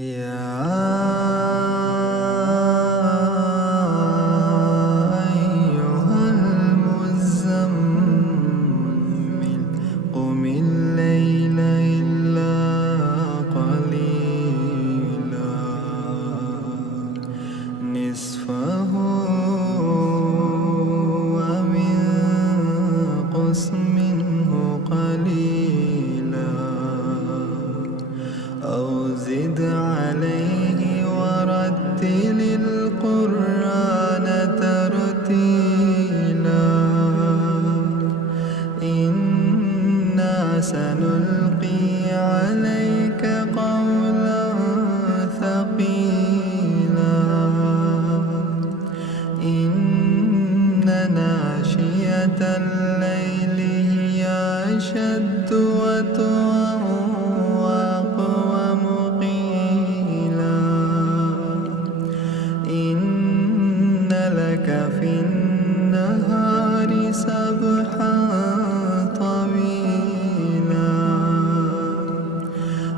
يا أيها المزمل قم الليل إلا قليلا نصفه وانقص منه قليلا أو زد عليه ورتل القرآن ترتيلا إنا سنلقي عليك قولا ثقيلا إن ناشئة الليل هي أشد وطئا وأقوم قيلا إن لك في النهار سبحا طويلا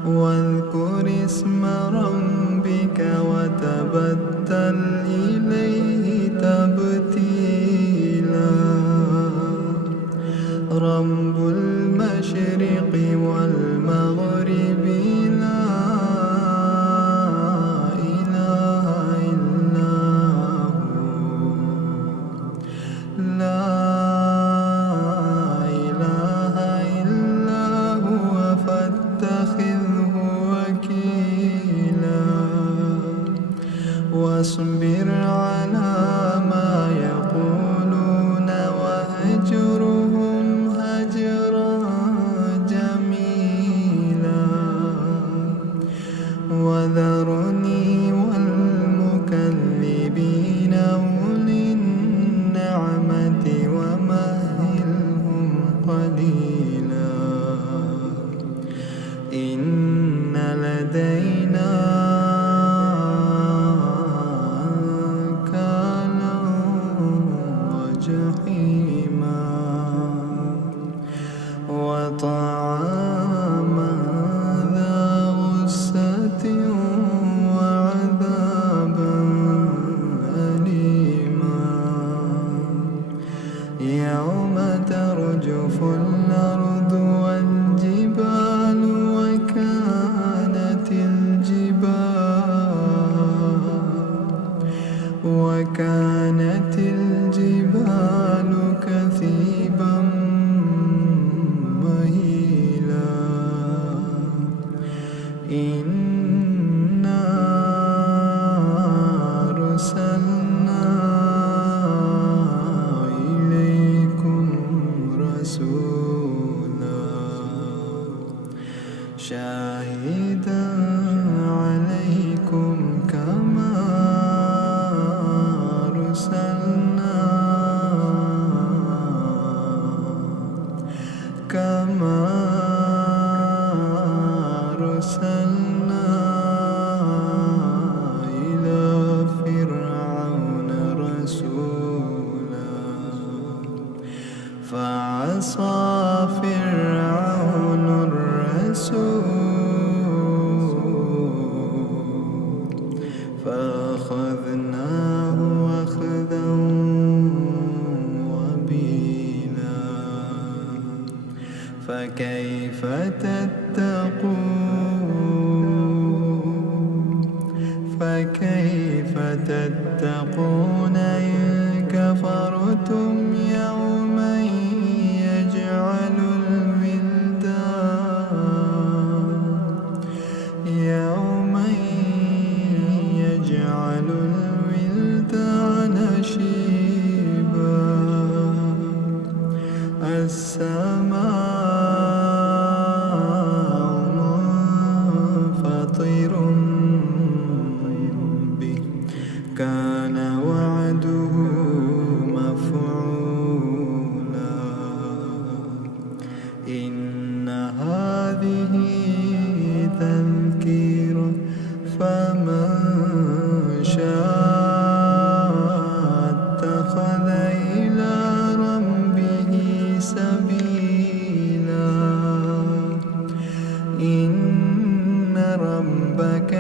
واذكر اسم ربك وتبتل إليه تبتيلا رب المشرق والمغرب لا إله إلا هو لا إله إلا هو فاتخذه وكيلا واصبر على ما يقولون واهجرهم هجرا جميلا وذرني والمكذبين أولي النعمة ومهلهم قليلا إن لدينا أنكالا وجحيما وطعاما ذا غصة وعذابا أليما يوم ترجف الأرض والجبال وكانت الجبال كثيبا مهيلا إنا أرسلنا إليكم رسولا شاهدا عليكم كما أرسلنا إلى فرعون رسولا فعصى فرعون الرسول فأخذناه أخذا وبيلا فكيف تتقون إن كفرتم يوما يجعل الولدان شيبا السماء منفطر به كان وعده مفعولا إن هذه تذكرة فمن شاء اتخذ إلى ربه سبيلا إن ربك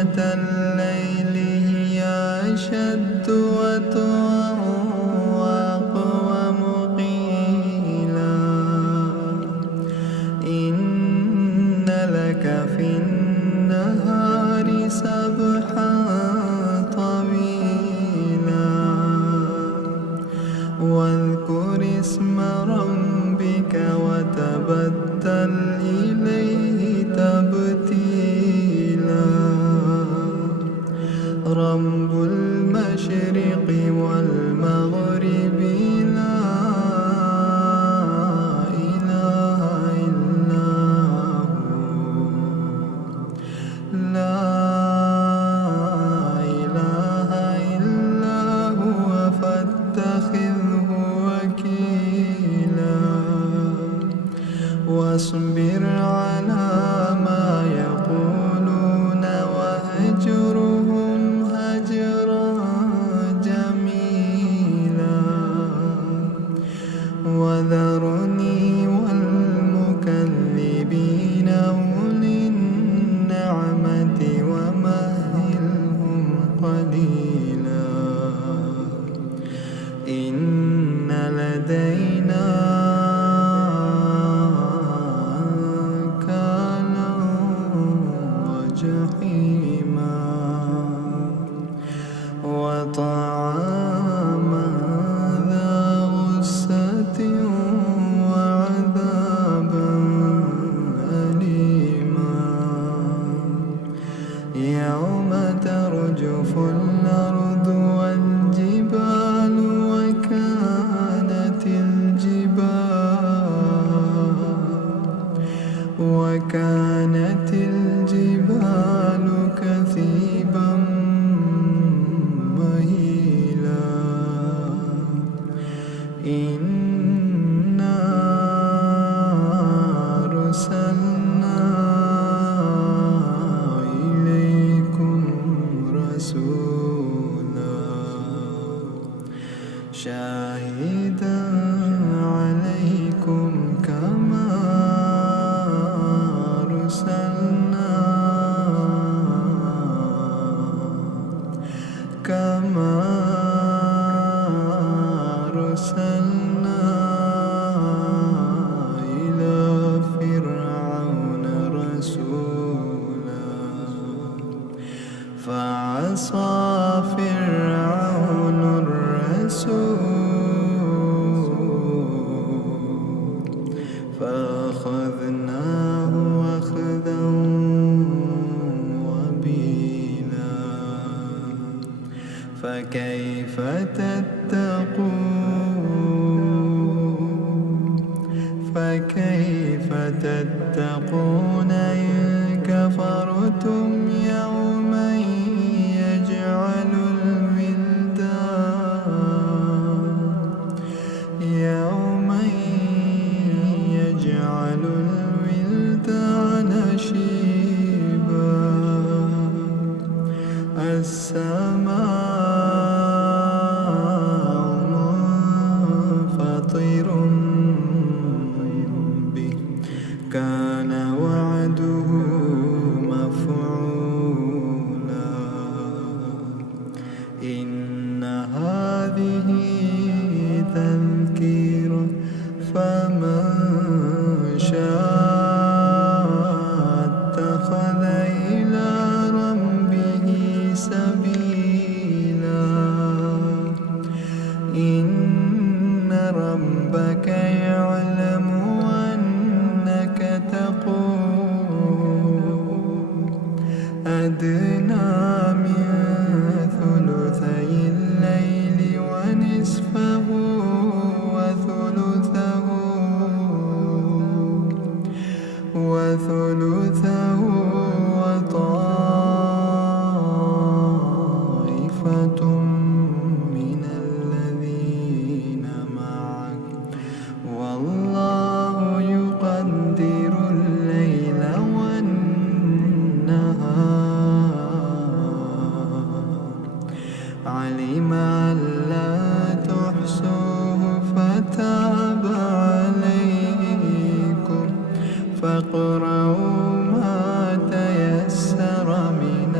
جنة الليل هي أشد وطئا وأقوم قيلا إن لك في النهار سبحا طويلا واذكر اسم ربك وتبتل إليه تبتيلا رب المشرق والمغرب لا إله إلا هو لا إله إلا هو فاتخذه وكيلا واصبر على ما يقولون وهجرهم هجرا جميلا وذرني والمكذبين أولي النعمة ومهلهم قليلا إن لدينا أنكالا وجحيما وطعاما ذا غصة وعذابا أليما يوم ترجف الأرض والجبال وكانت الجبال كثيبا مهيلا إنا أرسلنا إليكم رسولا شاهدا عليكم كما أرسلنا إلى فرعون رسولا فعصى فرعون الرسول فأخذناه أخذا وبيلا فكيف تتقون إن كفرتم يوما يجعل الولدان شيبا السماء منفطر به كان وعده مفعولا إن هذه تذكرة فمن شاء اتخذ إلى ربه سبيلا إن ربك يعلم أنك تقوم أدنى من ثلثي الليل ونصفه وثلثه وطائفة من الذين معك والله يقدر الليل والنهار علم أن لا تحصوه فتاب عليكم فاقرؤوا ما تيسر من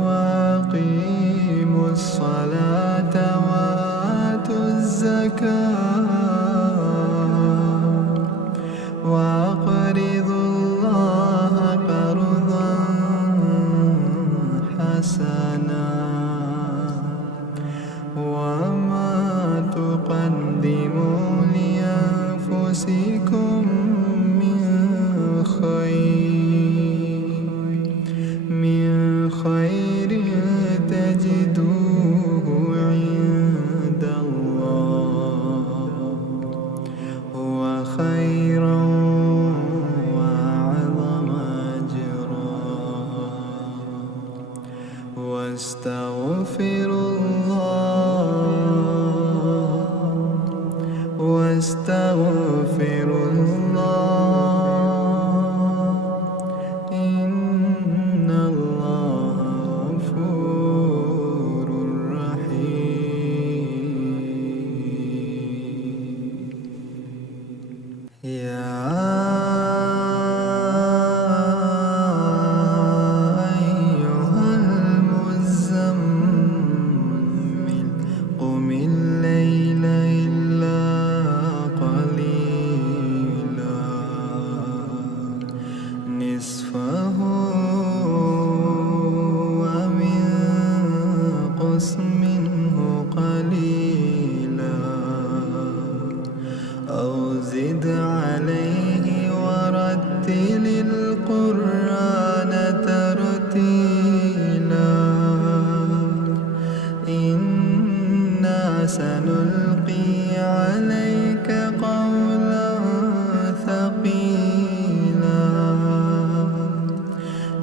وأقيموا الصلاة وآتوا الزكاة وأقرضوا الله قرضا حسنا وما تقدموا لأنفسكم من خير تجدوه عند الله هو خيرا وأعظم أجرا واستغفروا الله إن الله غفور رحيم. يا أيها المزمل قم الليل إلا قليلا نصفه وانقص منه قليلا أو زد عليه ورتل القرآن ترتيلا إنا سنلقي عليك قولا ثقيلا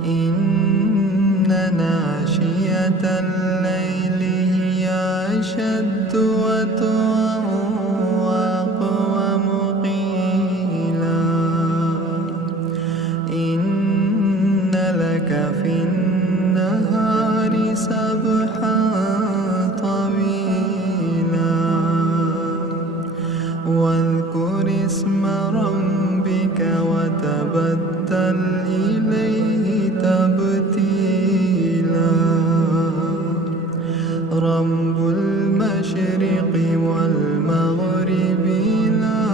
إن ناشئة الليل هي أشد وطئا وأقوم قيلا إن لك في النهار سبحا طويلا واذكر اسم ربك وتبتل إليه تبتيلا رب المشرق والمغرب لا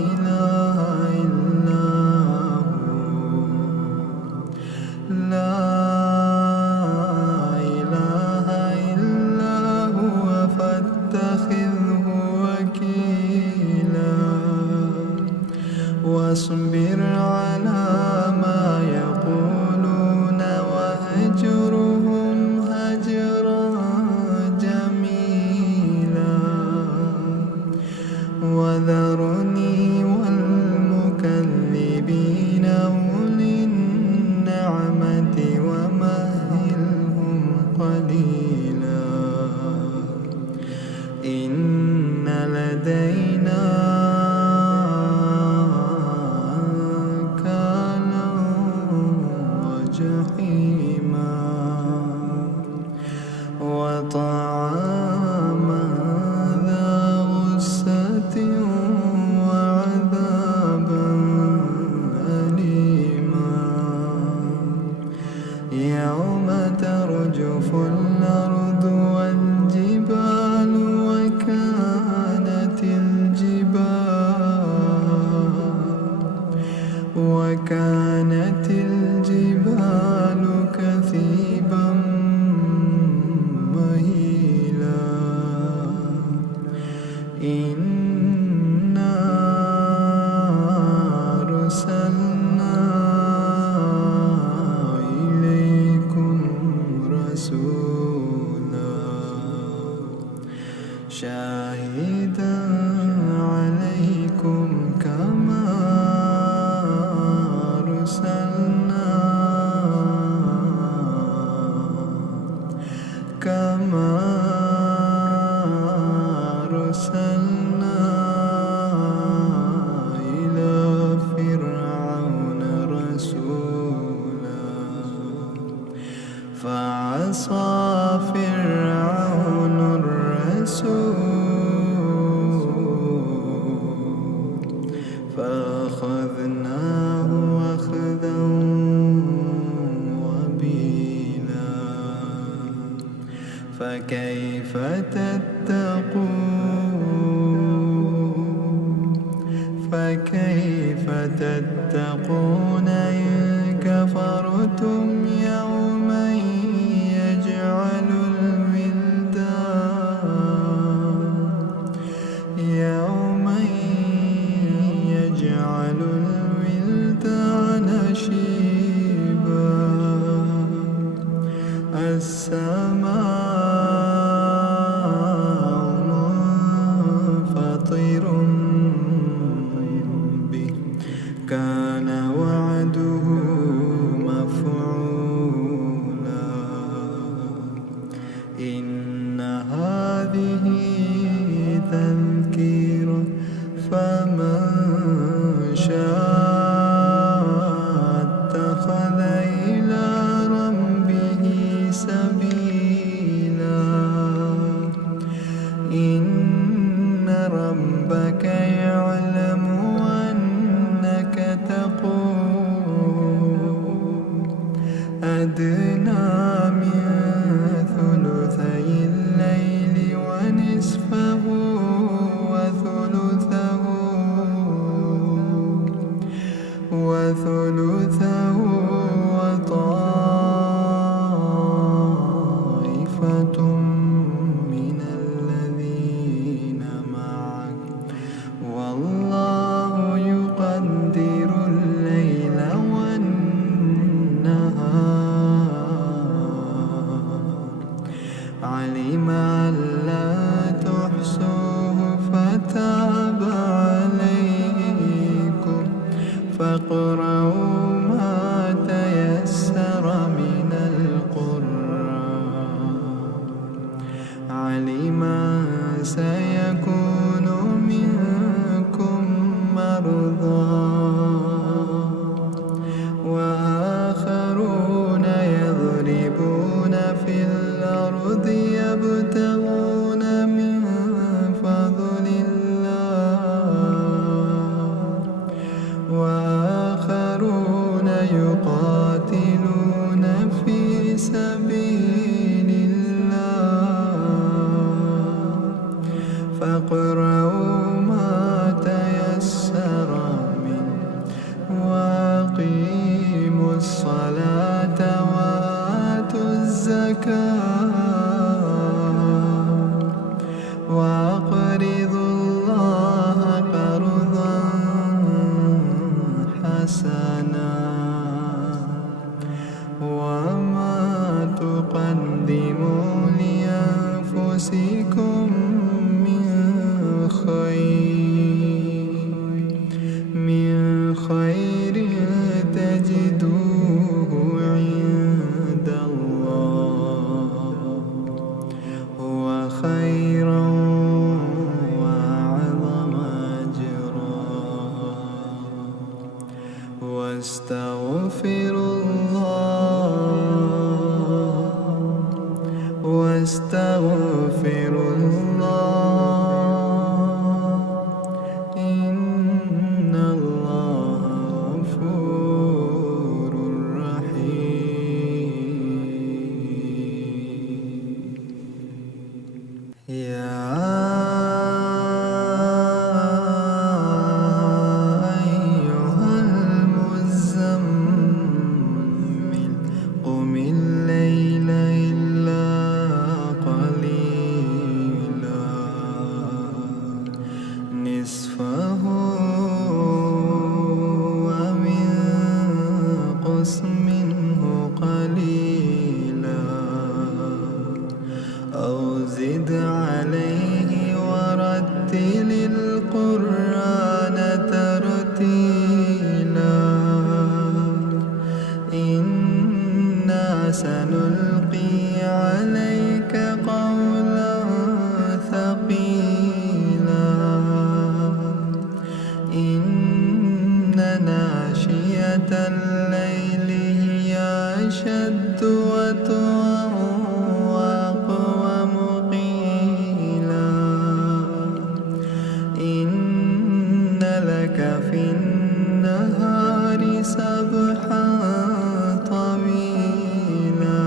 إله إلا هو لا إله إلا هو فاتخذه وكيلا واصبر على ما يقولون واهجرهم هجرا جميلا وذرني والمكذبين أولي النعمة ومهلهم قليلا إن لدينا أنكالا وجحيما وطعاما ذا غصة وعذابا أليما يوم ترجف الأرض والجبال وكانت الجبال كثيبا مهيلا إنا أرسلنا إليكم رسولا شاهدا عليكم كما أرسلنا إلى فرعون رسولا فعصى فرعون الرسول فأخذناه أخذا فكيف تتقون فكيف تتقون إن كفرتم يوما يجعل الولدان شيبا السماء منفطر به كان وعده مفعولا إن هذه تذكرة فمن شاء اتخذ إلى ربه سبيلا إن ربك يعلم أنك تقوم أدنى من ثلثي الليل ونصفه وثلثه وطائفة من الذين معك والله يقدر الليل والنهار علم أن لا تحصوه فتاب عليكم فاقرؤوا ما تيسر من القرآن علم سيكون منكم مرضى وآخرون يضربون في الأرض يبتغون من فضل الله وآخرون يقاتلون في سبيل الله فاقرؤوا ما تيسر منه وأقيموا الصلاة وآتوا الزكاة وأقرضوا الله قرضا حسنا وما تقدموا لأنفسكم من خير تجدوه عند الله هو خيرا وأعظم أجرا واستغفروا الله إن الله غفور رحيم يا أيها المزمل قم الليل إلا قليلا نصفه وانقص منه قليلا أو زد عليه ورتل القرآن ترتيلا إنا سنلقي عليك قولا ثقيلا إن ناشئة الليل هي أشد وطئا وأقوم قيلا إن لك في النهار سبحا طويلا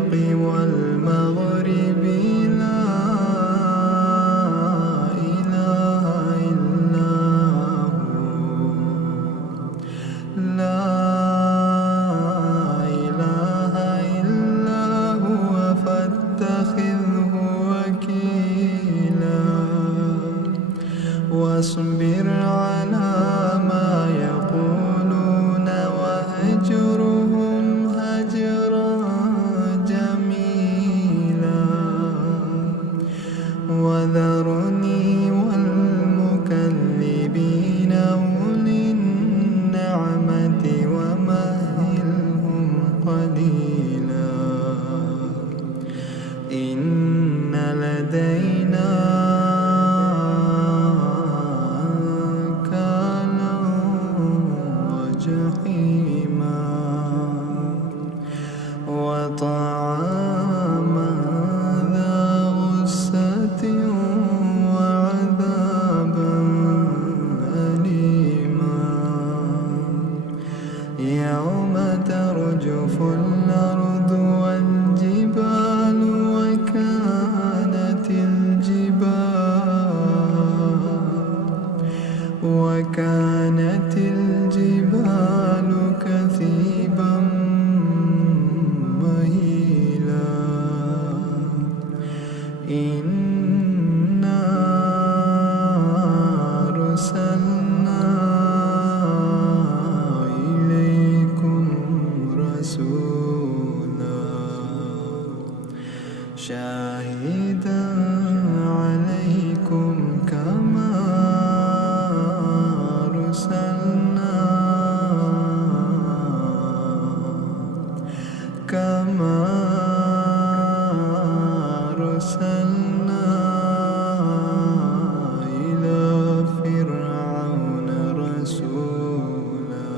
المشرق والمغرب لا إله إلا هو لا إله إلا هو فاتخذه وكيلا واصبر على ما يقولون وهجرهم هجرا جميلا وذرني والمكذبين أولي النعمة ومهلهم قليلا إن لدينا أنكالا وجحيما وطعاما ذا غصة وعذابا أليما يوم ترجف الأرض والجبال وكانت الجبال كثيبا مهيلا إنا أرسلنا إليكم رسولا شاهدا عليكم كما أرسلنا إلى فرعون رسولا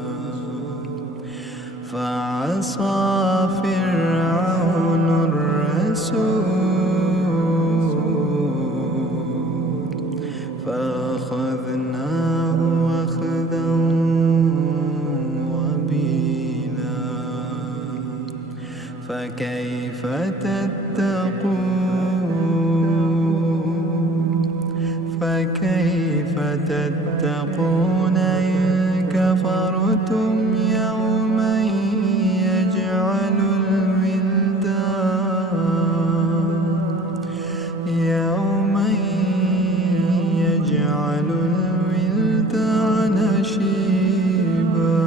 فعصى فرعون الرسول فأخذناه أخذا وبيلا فكيف تتقون إن كفرتم يوما يجعل الولدان شيبا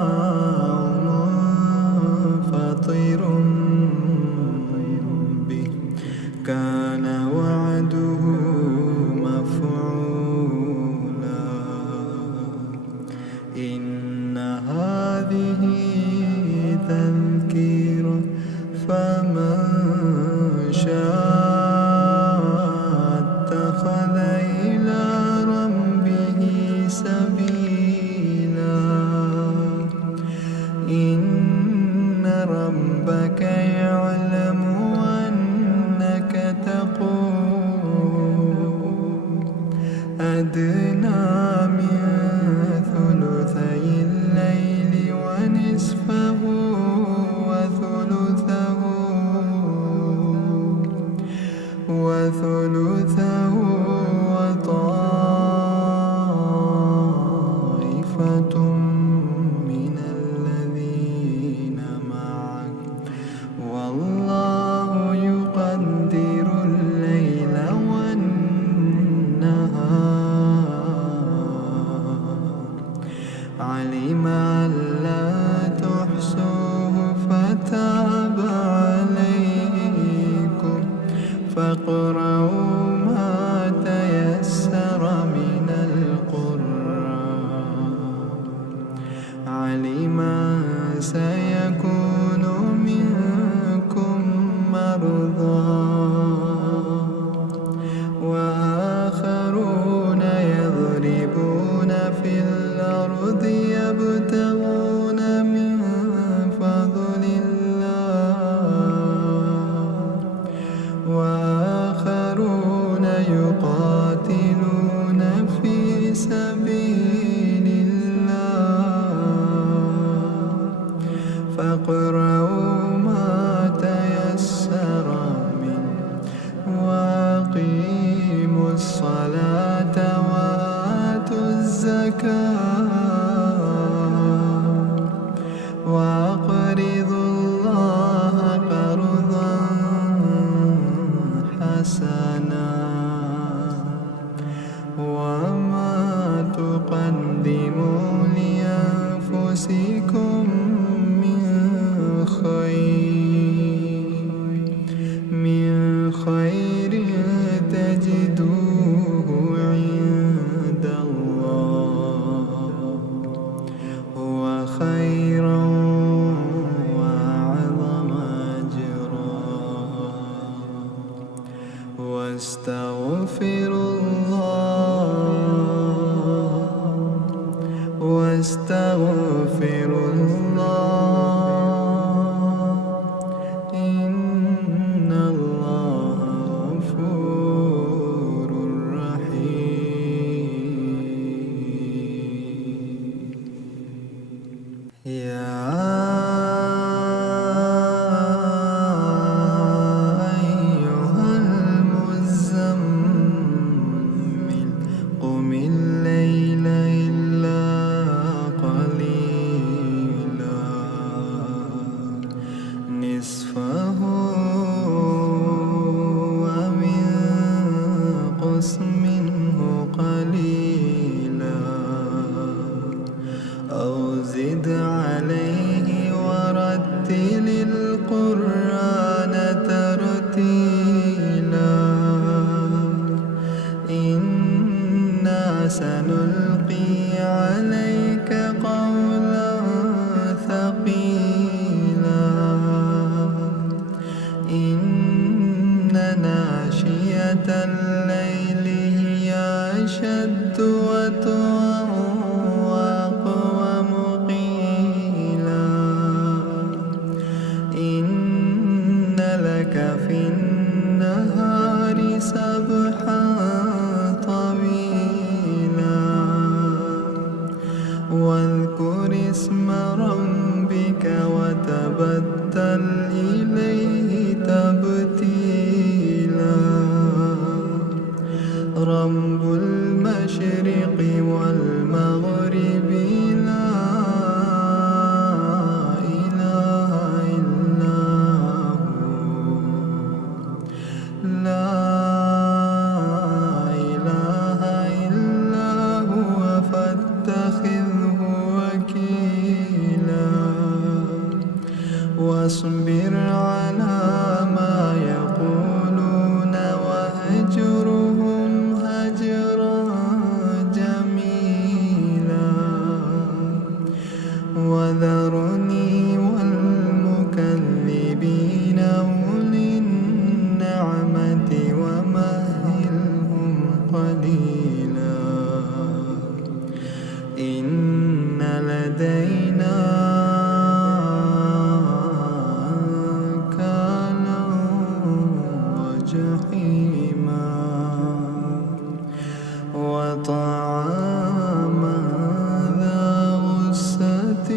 السماء منفطر به كان وعده مفعولا إن هذه تذكرة فمن شاء اتخذ إلى ربه سبيلا إن ربك يعلم أنك تقوم أدنى من ثلثي الليل ونصفه وثلثه وطائفة من الذين معك والله يقدر الليل والنهار علم أن لا تحصوه فتاب عليكم فاقرؤوا ما تيسر من القرآن علم سيكون منكم مرضى وآخرون يضربون في الأرض يبتغون من فضل الله وآخرون يقاتلون في سبيل الله فاقرأوا ما تيسر منه وأقيموا الصلاة وآتوا الزكاة وأقرضوا الله قرضا حسنا وما تقدموا لأنفسكم من خير تجدوه عند الله هو خيرا وأعظم أجرا واستغفروا الله إن الله غفور رحيم يا أيها المزمل قم الليل إلا قليلا نصفه وانقص منه قليلا أو زد عليه ورتل القرآن ترتيلا إنا سنلقي عليك قولا ثقيلا إن ناشئة الليل هي أشد وطئا وأقوم قيلا إن لك في النهار سبحا طويلا واذكر اسم ربك وتبتل إليه تبتيلا رب المشرق والمغرب لا إله إلا هو لا إله إلا هو فاتخذه وكيلا واصبر على ما يقولون واهجرهم هجرا جميلا وذرني والمكذبين أولي النعمة ومهلهم قليلا إن لدينا أنكالا وجحيما وطعاما ذا غصة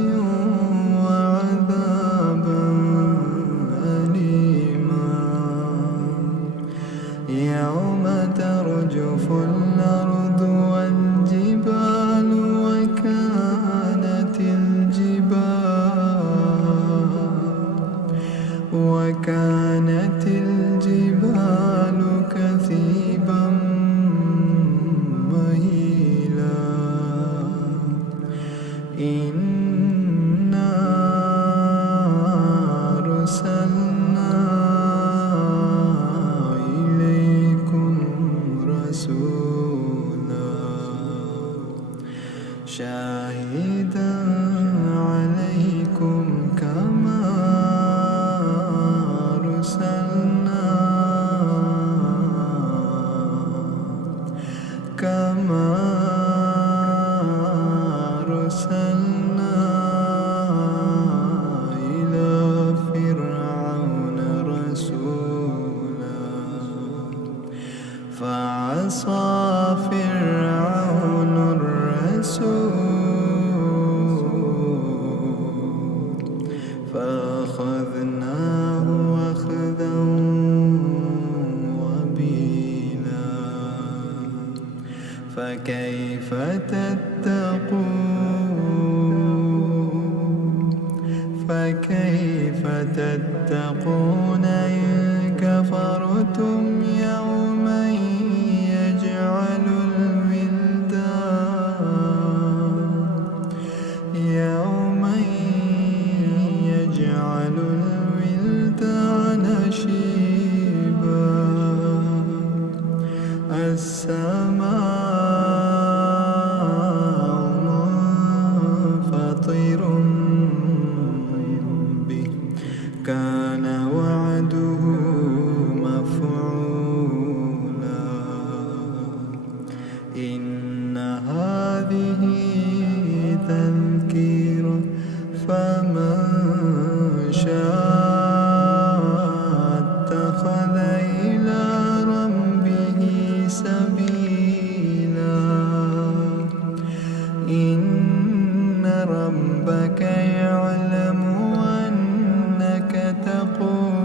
فأخذناه أخذا وبيلا فكيف تتقون إن كفرتم يوما يجعل الولدان شيبا السماء منفطر به كان وعده مفعولا إن هذه تذكرة فمن شاء اتخذ إلى ربه سبيلا إن ربك يعلم أنك تقوم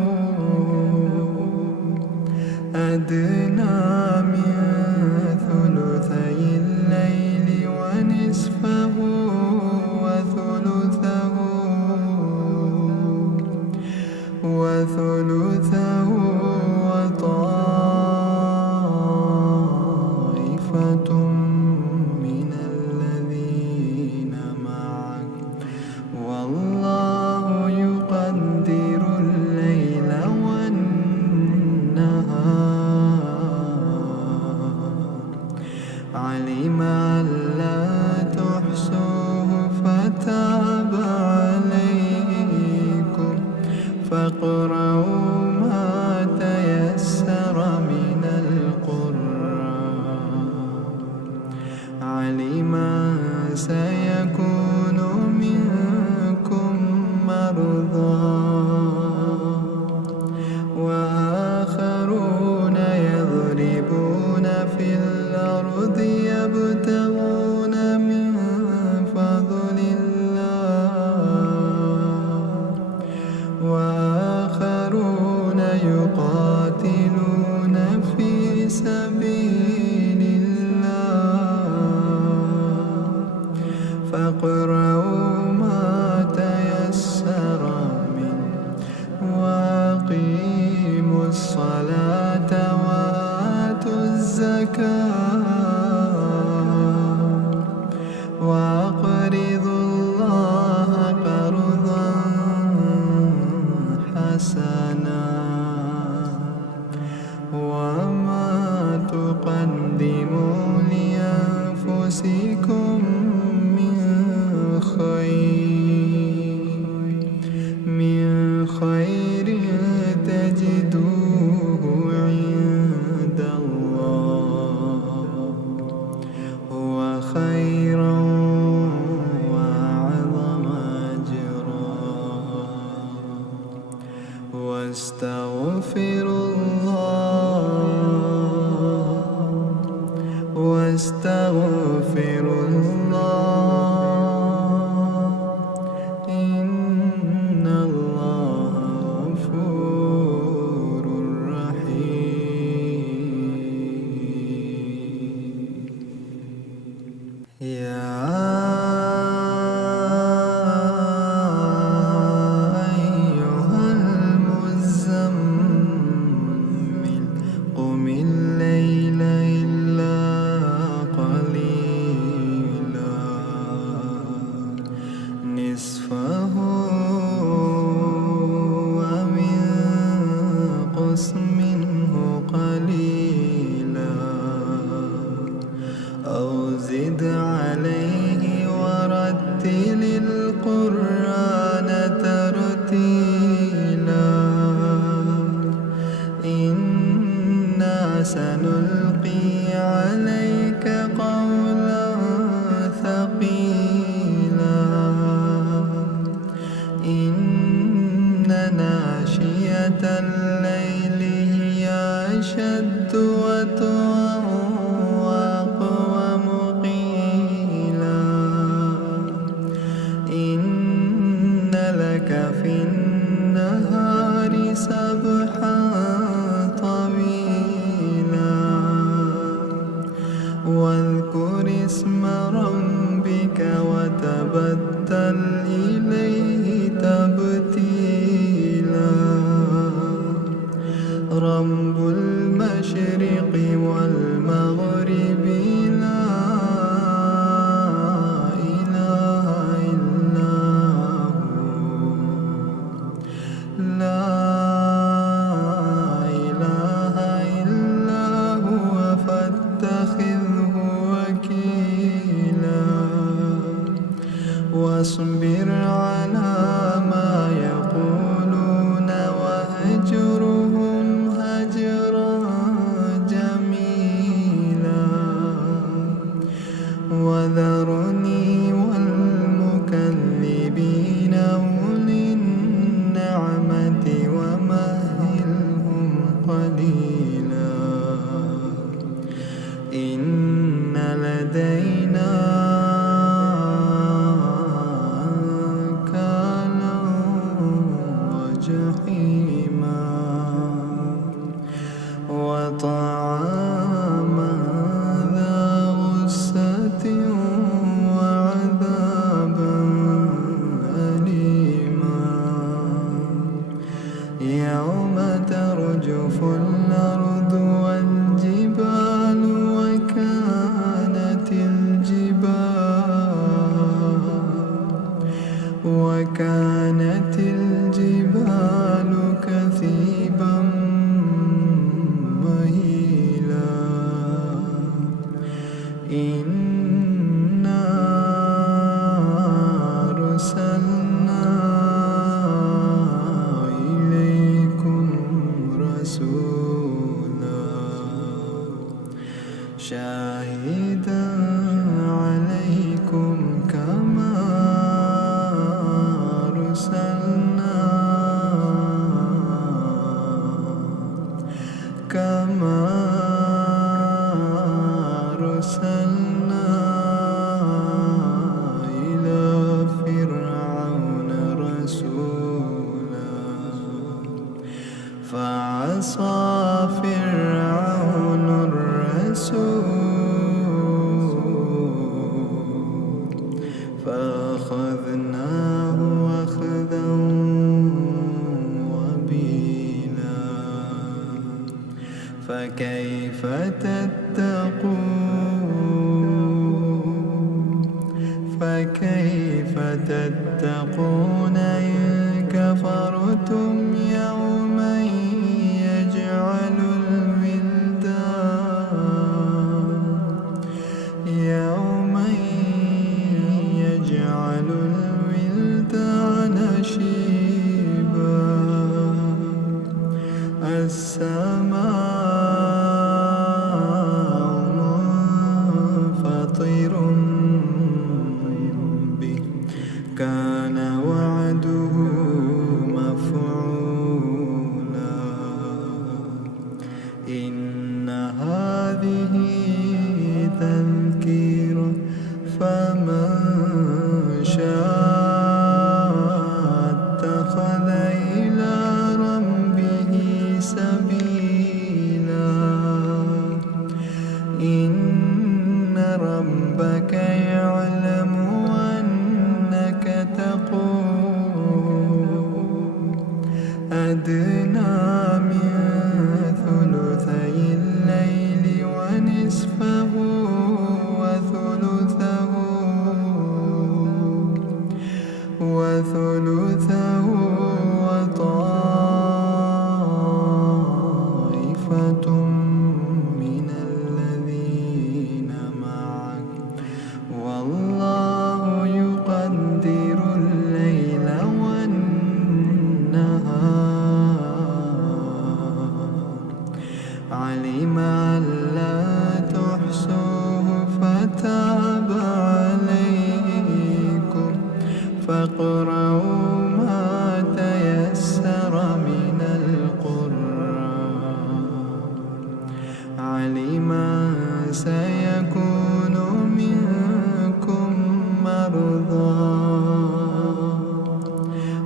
أدنى من ثلثي الليل ونصفه وثلثه وطائفة من الذين معك والله يقدر الليل والنهار علم أن لا تحصوه فتاب عليكم فاقرؤوا ما تيسر من القرآن علم سيكون منكم مرضى وآخرون يضربون في الأرض يبتغون من فضل الله وآخرون يقاتلون في سبيل الله فاقرؤوا ما تيسر منه وأقيموا الصلاة وآتوا الزكاة وأقرضوا الله قرضا حسنا وما تقدموا لأنفسكم من خير تجدوه عند الله هو خيرا وأعظم أجرا واستغفروا الله إن الله غفور رحيم يا أيها المزمل قم الليل إلا قليلا نصفه وانقص منه قليلا أو زد عليه ورتل القرآن ترتيلا إنا سنلقي عليك قولا ثقيلا إن ناشئة الليل هي أشد وطئا وأقوم قيلا إن لك في على ما يقولون وهجرهم هجرا جميلا وذرني والمكذبين أولي النعمة ومهلهم قليلا إن لدينا أنكالا وجحيما وطعاما ذا غصة وعذابا أليما يوم ترجف الأرض والجبال وكانت الجبال كثيبا مهيلا إنا أرسلنا إليكم رسولا شاهدا عليكم كما أرسلنا إلى فرعون رسولا فعصى فرعون الرسول فأخذناه أخذا وبيلا فكيف تتقون إن كفرتم يوما يجعل الولدان شيبا السماء منفطر به كان وعده مفعولا إن هذه تذكرة فمن شاء اتخذ إلى ربه سبيلا إن ربك يعلم أنك تقوم أدنى من ثلثي الليل ونصفه وثلثه وطائفة من الذين معك والله يقدر الليل والنهار علم أن لا تحصوه فتاب عليكم فاقرؤوا ما تيسر من القرآن علم سيكون منكم مرضى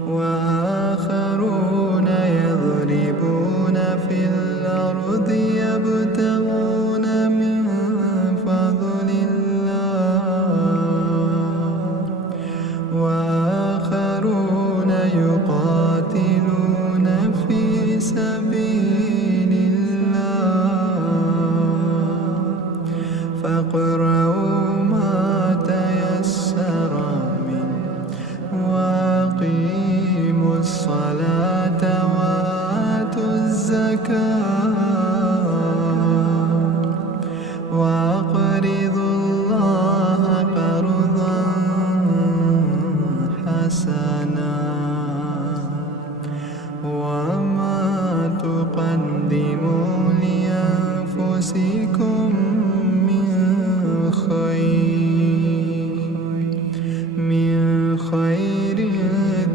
وآخرون يضربون في الأرض يبتغون من فضل الله وآخرون يقاتلون في سبيل الله فاقرؤوا ما تيسر منه وأقيموا الصلاة وآتوا الزكاة وأقرضوا الله قرضا حسنا حسنا وما تقدموا لأنفسكم من خير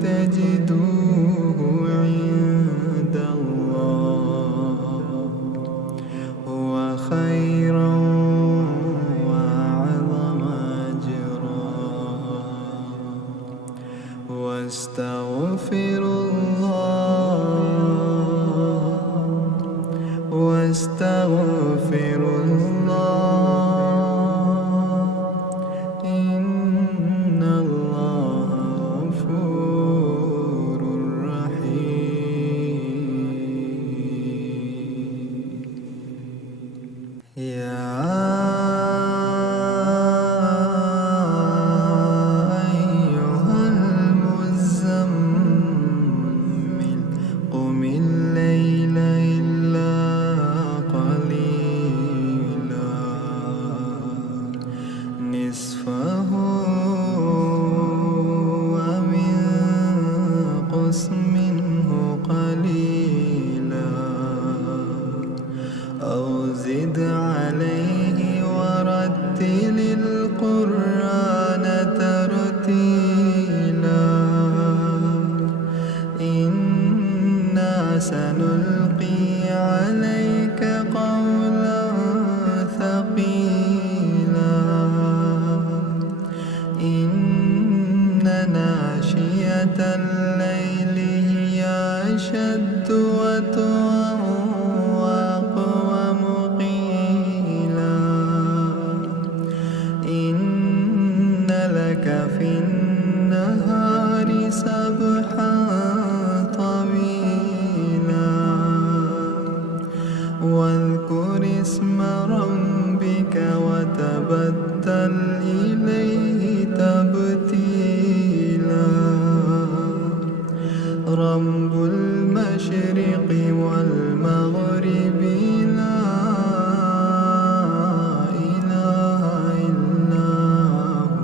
تجدوه عند الله هو خيرا وأعظم أجرا واستغفروا الله إن الله غفور رحيم يا أيها المزمل قم الليل إلا قليلا نصفه وانقص منه قليلا أو زد عليه ورتل القرآن ترتيلا إنا سنلقي عليك قولا ثقيلا إن ناشئة الليل هي أشد وطئا وأقوم قيلا إن لك في النهار سبحا طويلا واذكر اسم ربك وتبتل إليه تبتيلا رب المشرق والمغرب لا إله إلا هو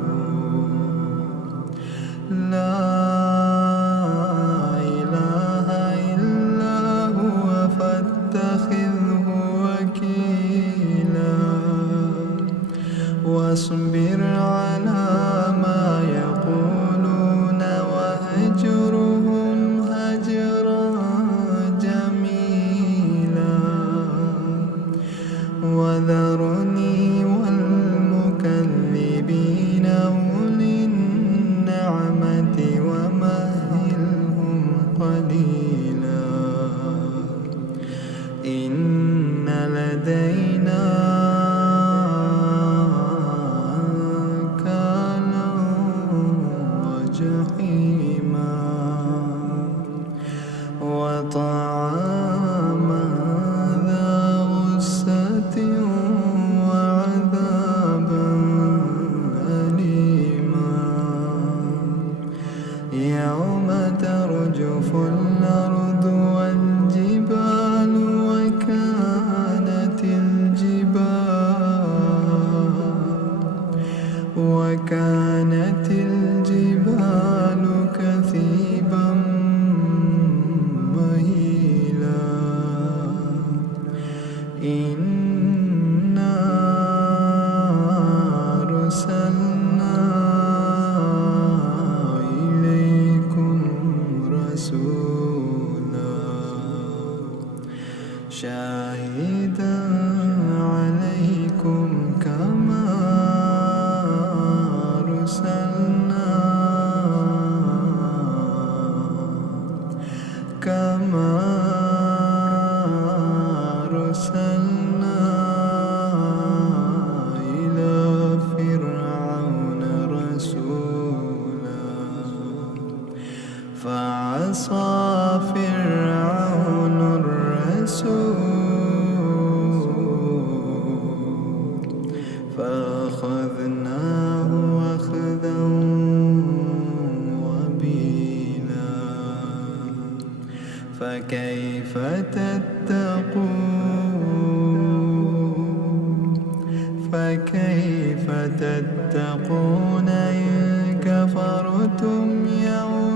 لا إله إلا هو فاتخذه وكيلا واصبر على ما يقولون واهجرهم هجرا جميلا وذرني والمكذبين أولي النعمة ومهلهم قليلا إن لدينا أنكالا وجحيما وطعاما ذا غصة وعذابا أليما يوم ترجف الأرض والجبال وكانت الجبال كثيبا مهيلا إنا أرسلنا إليكم رسولا شاهدا عليكم كما أرسلنا إلى فرعون رسولا فعصى فرعون الرسول فأخذناه أخذا وبيلا فكيف تتقون إن كفرتم يوما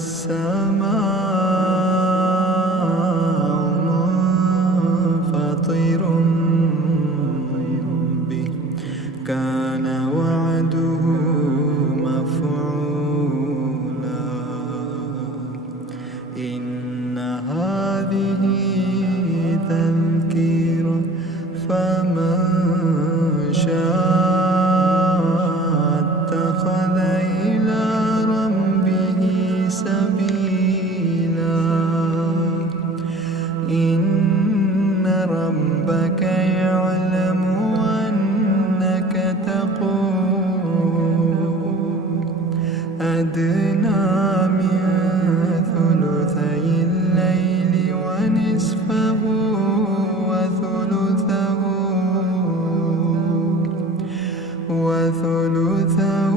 السماء منفطر به كان وعده مفعولا إن هذه تذكرة فمن شاء اتخذ إلى ربه سبيلا إن ربك يعلم أنك تقوم أدنى من ثلثي الليل ونصفه وثلثه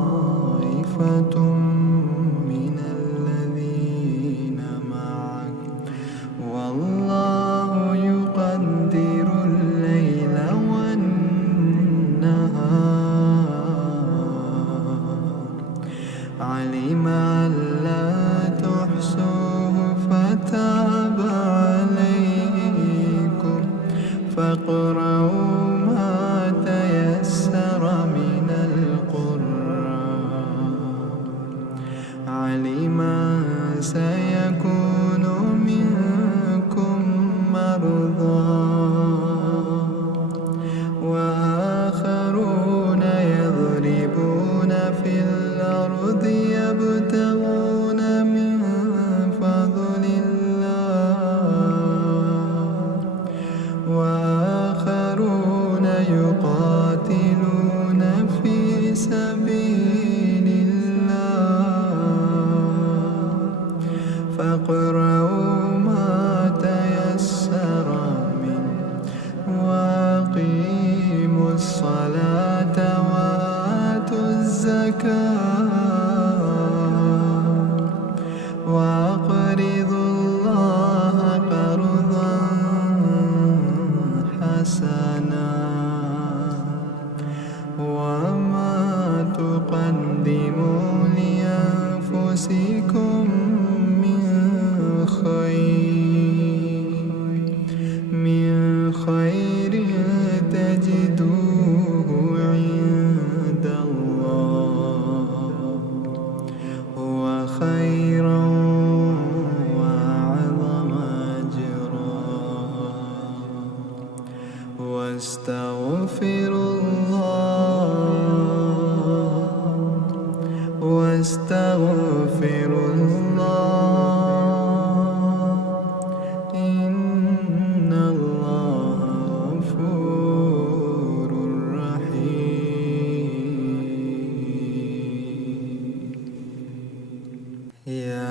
وطائفة من الذين معك والله يقدر الليل والنهار علم أن لا تحصوه فتاب عليكم فاقرؤوا ما تيسر من القرآن علم سيكون منكم مرضى وآخرون يضربون في الأرض يبتغون من فضل الله وآخرون يقاتلون في سبيل الله فاقرؤوا ما تيسر منه وأقيموا الصلاة وآتوا الزكاة وأقرضوا الله قرضا حسنا وما تقدموا لأنفسكم من خير تجدوه عند الله هو خيرا وأعظم أجرا واستغفروا الله إن الله غفور رحيم يا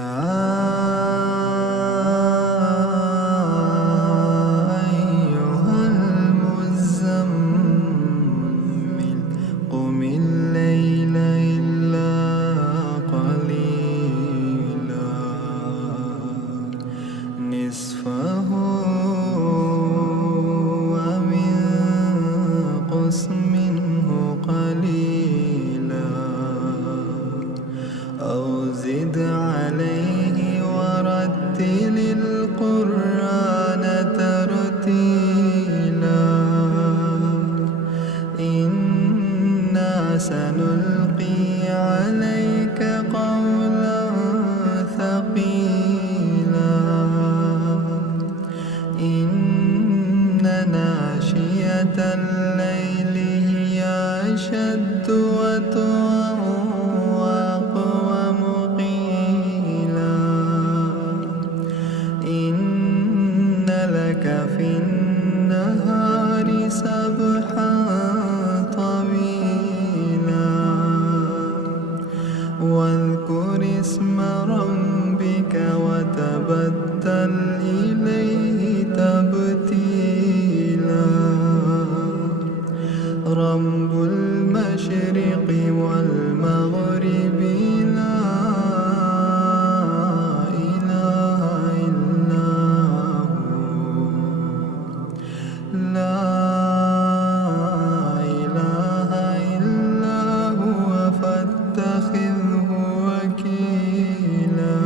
أيها المزمل قم الليل إلا قليلا نصفه وانقص منه قليلا أو زد عليه ورتل القرآن ترتيلا إنا سنلقي عليك قولا ثقيلا إن ناشئة الليل هي أشد وطئا وأقوم قيلا إن لك في النهار سبحا طويلا واذكر اسم ربك وتبتل إليه تبتيلا رب المشرق والمغرب لا إله إلا هو لا إله إلا هو تتخذه وكيلا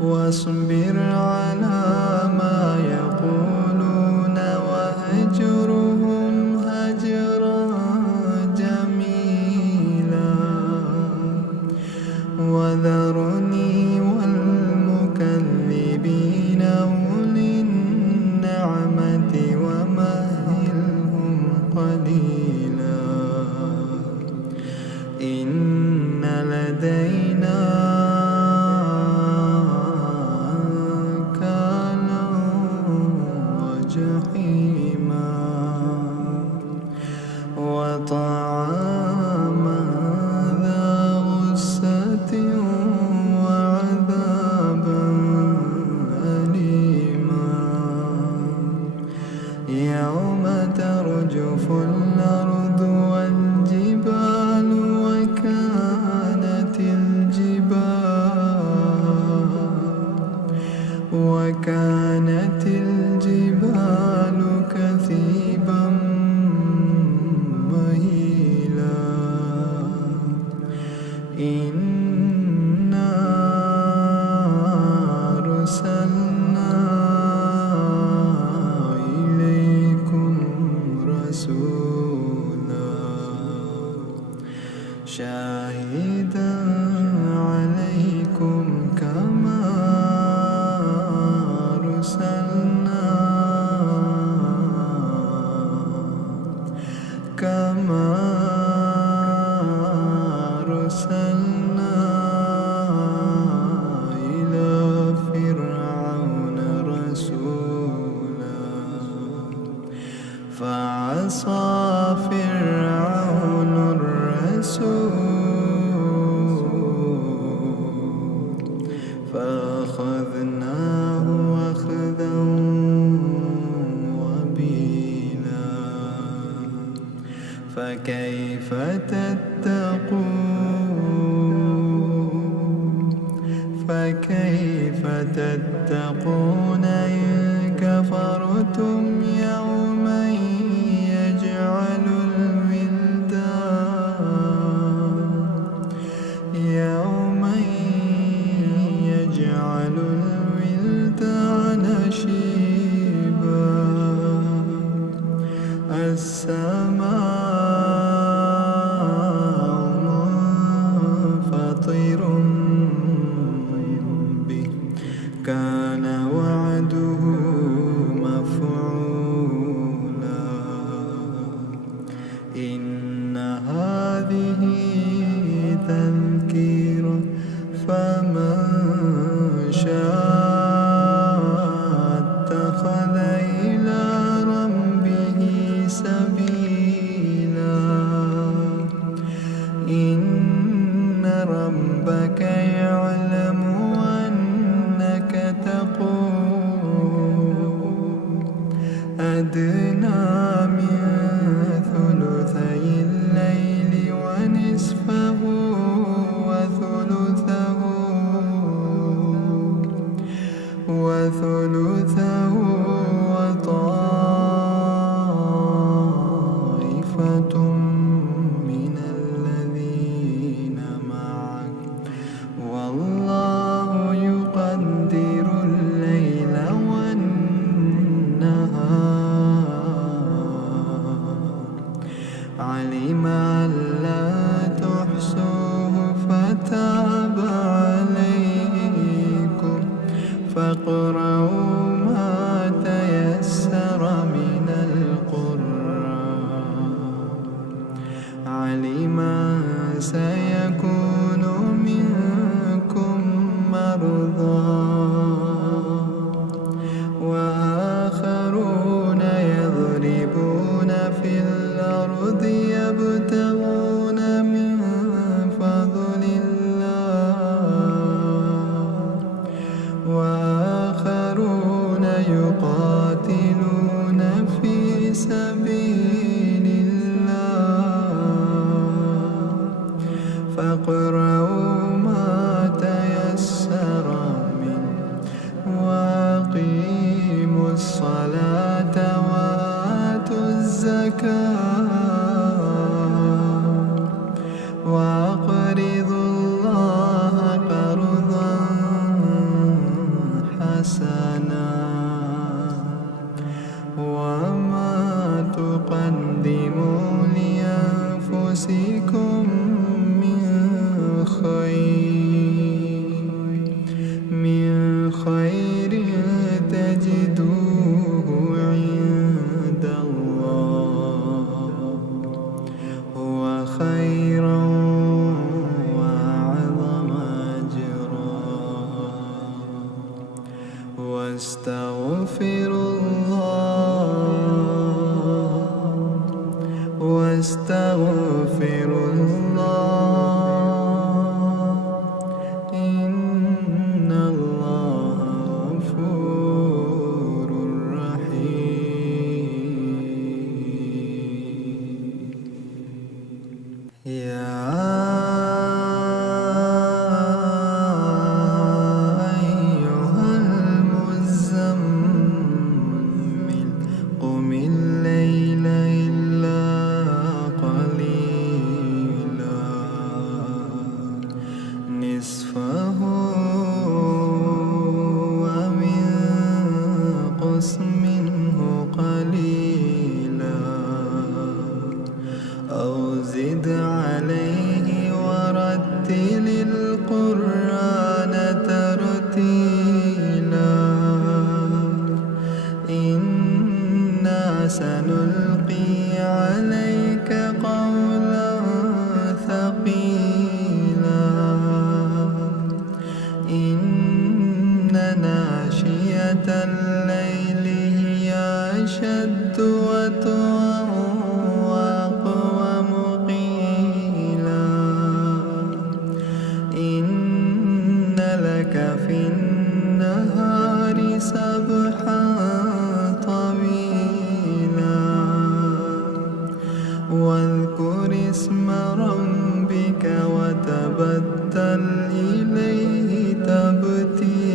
واصبر على ما يقولون وهجرهم هجرا جميلا وذرني والمكذبين أولي النعمة ومهلهم قليلا إن لدينا أنكالا وجحيما وطعاما ذا غصة وعذابا أليما يوم ترجف الأرض والجبال وكانت الجبال كثيبا مهيلا إنا أرسلنا إليكم رسولا شاهدا عليكم كما أرسلنا إلى فرعون رسولا فعصى فرعون الرسول فأخذناه أخذا وبيلا فكيف تتقون إن كفرتم يوما يجعل الولدان شيبا السماء منفطر به كان وعده مفعولا إن هذه تذكرة فمن شاء اتخذ إلى ربه سبيلا إن ربك يعلم أنك تقوم أدنى من ثلثي الليل ونصفه وثلثه وطائفة من الذين معك والله يقدر الليل والنهار علم أن لا تحصوه فتاب عليكم فاقرؤوا ما تيسر من القرآن علم سيكون منكم مرضى وآخرون يضربون في الأرض يبتغون من فضل الله وآخرون يقاتلون في سبيل الله فاقرؤوا ما تيسر منه وأقيموا الصلاة وآتوا الزكاة يا أيها المزمل قم الليل إلا قليلا نصفه وانقص منه قليلا أو زد عليه ورتل القرآن ترتيلا إنا سنلقي عليك قولا ثقيلا إن ناشئة الليل هي أشد وطئا وأقوم قيلا إن لك في النهار سبحا طويلا واذكر اسم ربك وتبتل إليه تبتيلا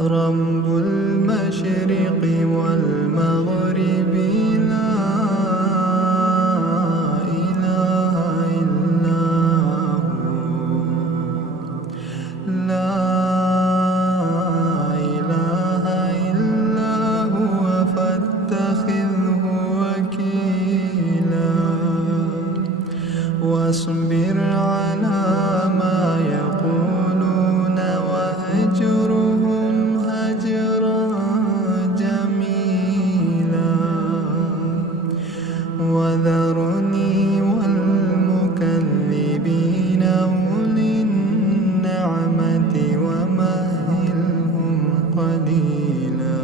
رب المشرق والمغرب لا إله إلا هو لا إله إلا هو فاتخذه وكيلا واصبر على ما يقولون واهجرهم هجرا جميلا وذرني والمكذبين أولي النعمة ومهلهم قليلا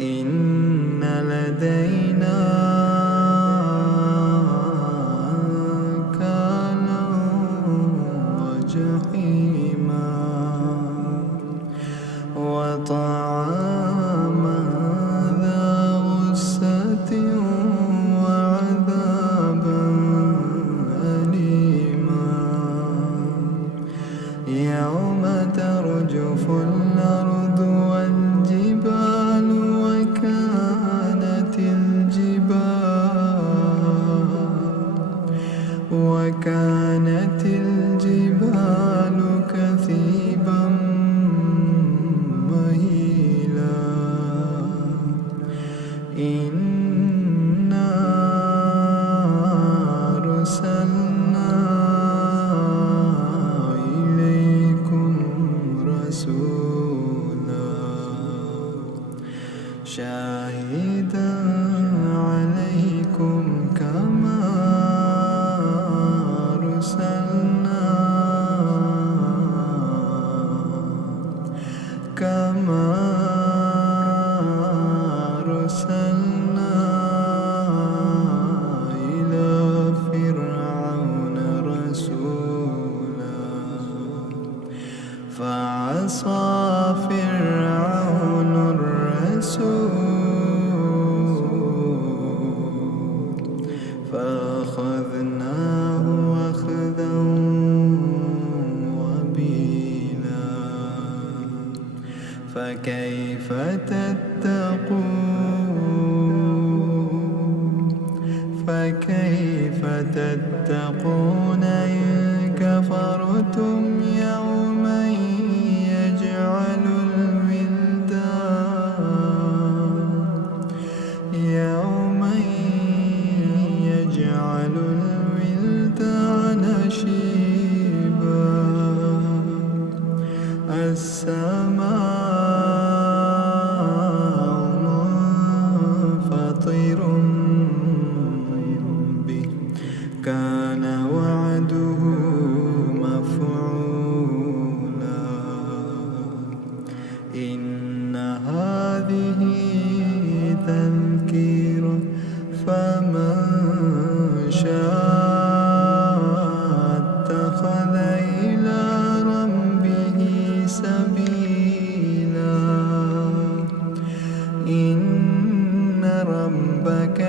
إن لدينا أنكالا وجحيما وطعاما ذا غصة وعذابا أليما يوم ترجف الأرض والجبال وكانت الجبال كثيبا مهيلا إنا أرسلنا إليكم رسولا شاهدا عليكم كما أرسلنا إلى فرعون رسولا فعصى فرعون الرسول فأخذناه أخذا وبيلا فكيف تتقون إن كفرتم يوما يجعل الولدان شيبا السماء منفطر به كان وعده مفعولا إن هذه تذكرة فمن شاء اتخذ إلى ربه سبيلا إن ربك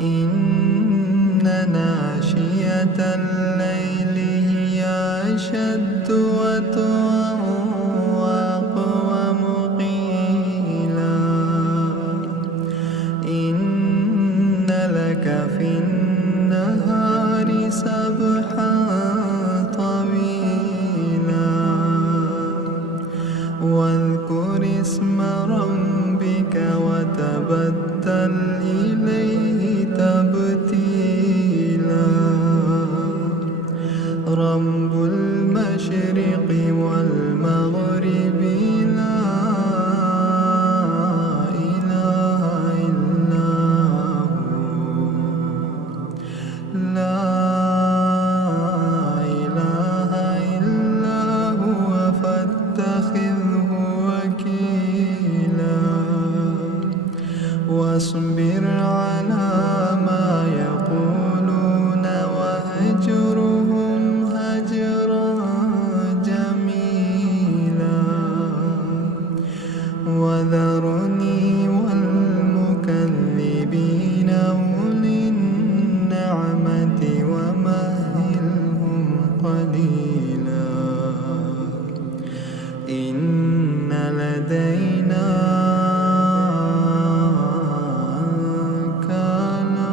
إن ناشئة الليل هي أشد وطئا وأقوم قيلا إن لك في النهار سبحا طويلا واذكر اسم ربك وتبتل إليه تبتيلا رب المشرق والمغرب لا إله إلا هو لا إله إلا هو فاتخذه وكيلا واصبر على ما يقولون وهجرهم هجرا جميلا وذرني والمكذبين أولي النعمة ومهلهم قليلا إن لدينا أنكالا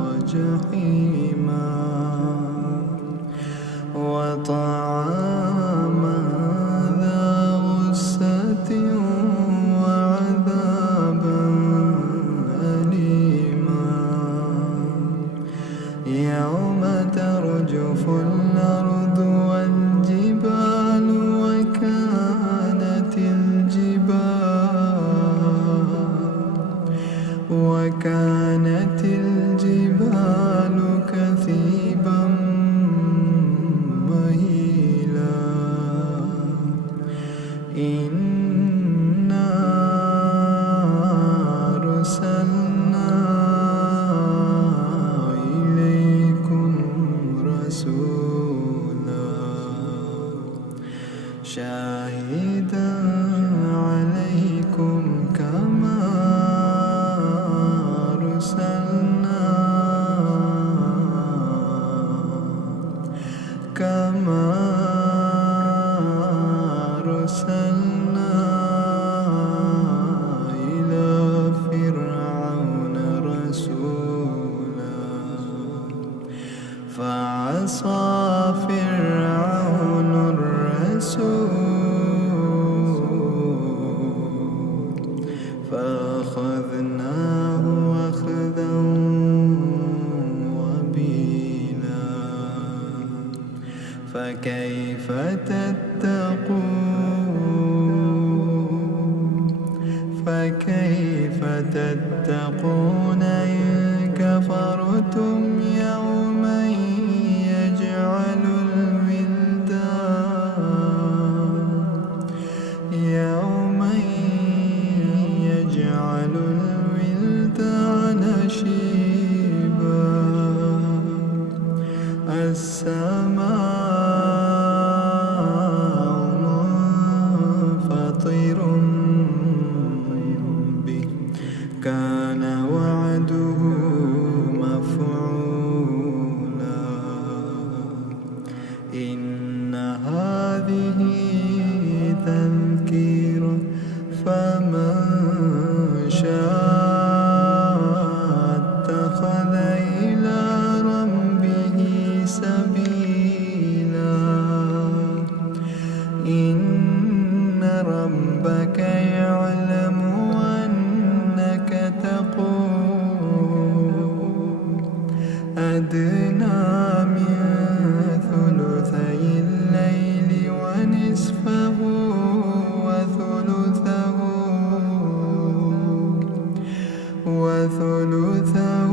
وجحيما وطعاما ذا غصة وعذابا أليما يوم ترجف الأرض والجبال وكانت الجبال كثيبا مهيلا إنا أرسلنا إليكم رسولا شاهدا عليكم كما أرسلنا إلى فرعون رسولا فعصى فرعون الرسول فأخذناه أخذا وبيلا فكيف تتقون إن كفرتم يوما يجعل الولدان شيبا السماء منفطر به كان وعده مفعولا إن هذه تذكرة فمن شاء اتخذ إلى ربه سبيلا إن ربك يعلم أنك تقوم أدنى من ثلثي الليل ونصفه وثلثه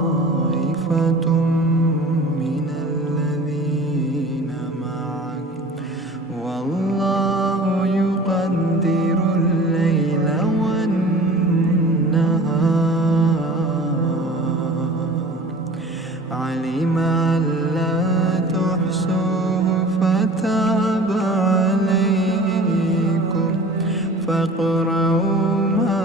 وطائفة من الذين معك والله يقدر الليل والنهار علم أن لا تحصوه فتاب عليكم فاقرؤوا ما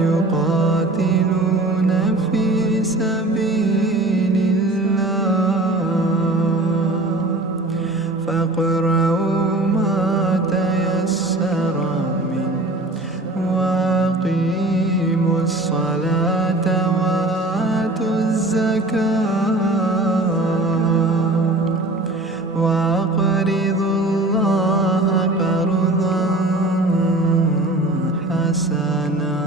يقاتلون في سبيل الله فاقرؤوا ما تيسر منه وأقيموا الصلاة وآتوا الزكاة وأقرضوا الله قرضا حسنا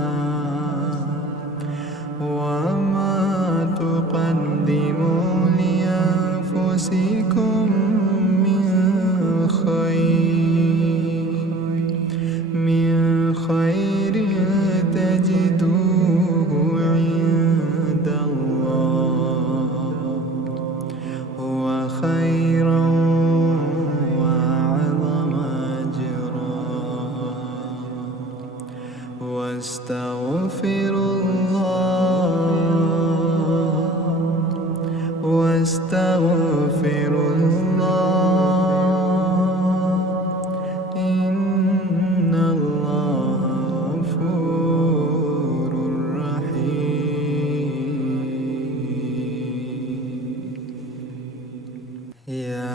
وما تقدموا لأنفسكم من خير تجدوه عند الله هو خيرا وأعظم أجرا واستغفروا الله إن الله غفور رحيم يا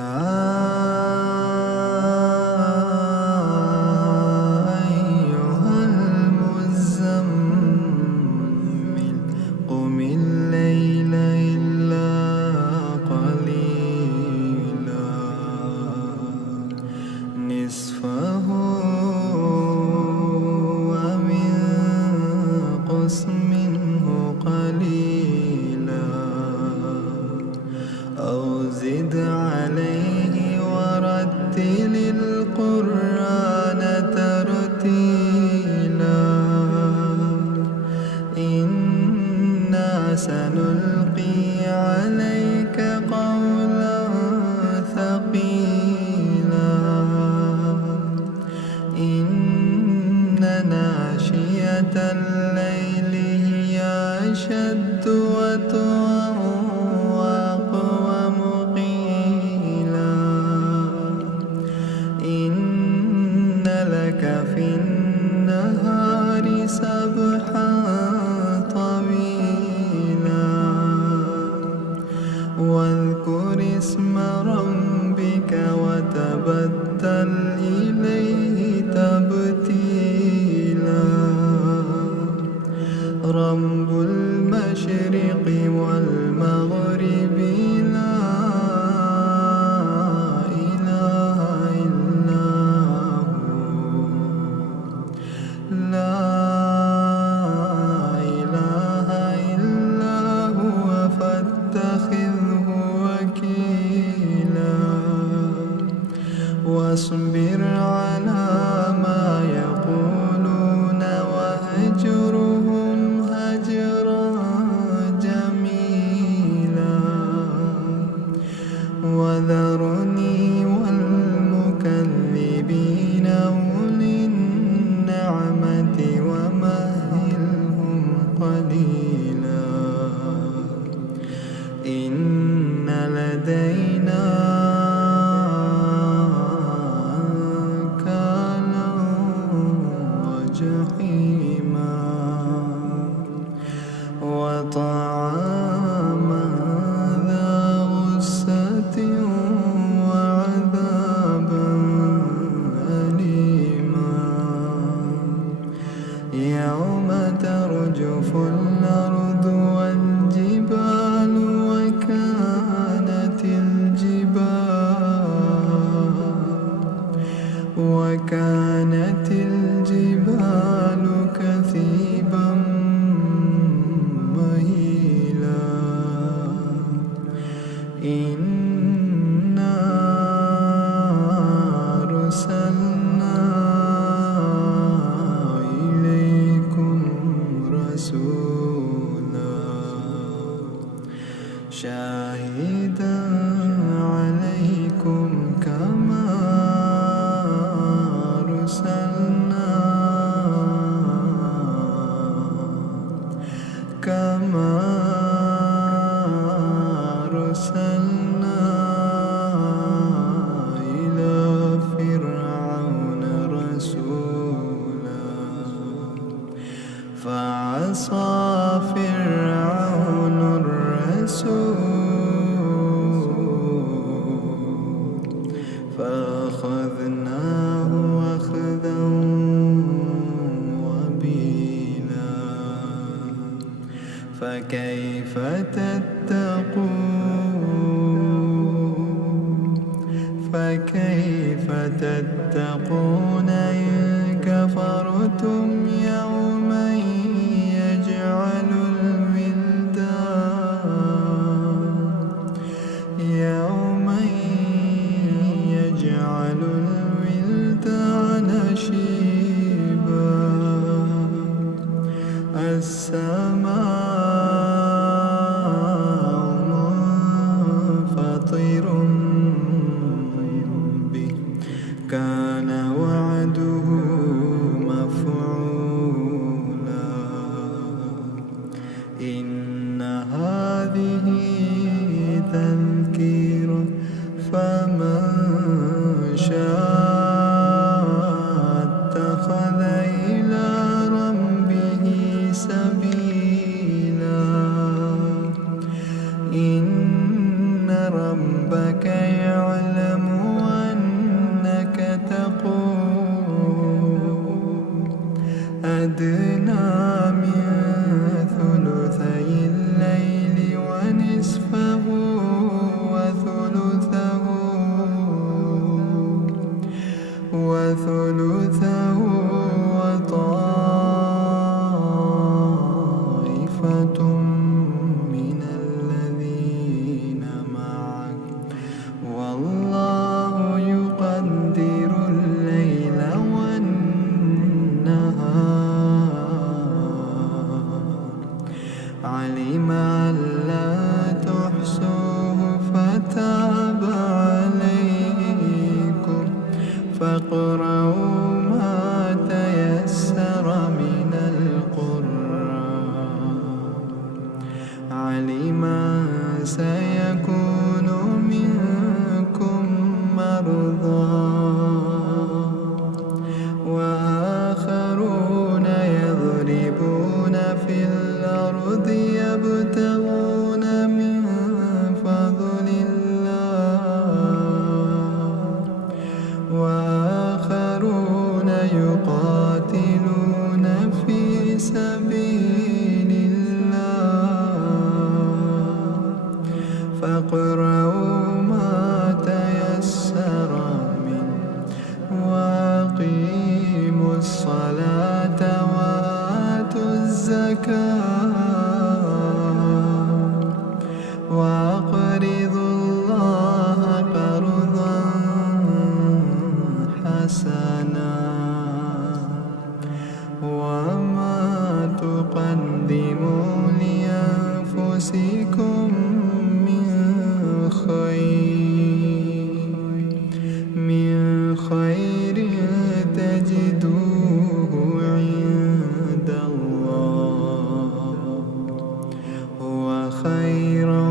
أيها المزمل قم الليل إلا قليلا نصفه وانقص منه قليلا أو زد عليه ورتل القرآن ترتيلا إنا سنلقي عليك قولا ثقيلا إن ناشئة الليل هي أشد وطئا وأقوم قيلا إن لك في النهار سبحا طويلا واذكر اسم ربك وتبتل إليه تبتيلا رب المشرق والمغرب لا إله إلا هو لا إله إلا هو فاتخذه وكيلا واصبر على ما يقولون واهجرهم هجرا جميلا وذرني والمكذبين أولي النعمة ومهلهم قليلا إن لدينا أنكالا وجحيما وطعاما ذا غصة وعذابا أليما يوم ترجف الأرض والجبال وكانت الجبال كثيبا مهيلا إنا أرسلنا إليكم رسولا شاهدا عليكم كما أرسلنا إلى فرعون رسولا فعصى فرعون الرسول فأخذناه أخذا وبيلا فكيف تتقون إن كفرتم يوما يجعل الولدان شيبا السماء منفطر به كان وعده مفعولا إن هذه تذكرة فمن شاء اتخذ إلى ربه سبيلا إن ربك يعلم أنك تقوم أدنى من ثلثي الليل ونصفه وثلثه وطائفة من الذين معك والله يقدر الليل والنهار علم أن لا تحصوه فتاب عليكم فاقرؤوا ما تيسر من القرآن علم سيكون منكم مرضى وآخرون يضربون في الأرض يبتغون من فضل الله وآخرون يقاتلون في سبيل الله فاقرؤوا ما تيسر منه وأقيموا الصلاة وآتوا الزكاة وأقرضوا الله قرضا حسنا وما تقدموا لأنفسكم من خير تجدوه عند الله هو خيرا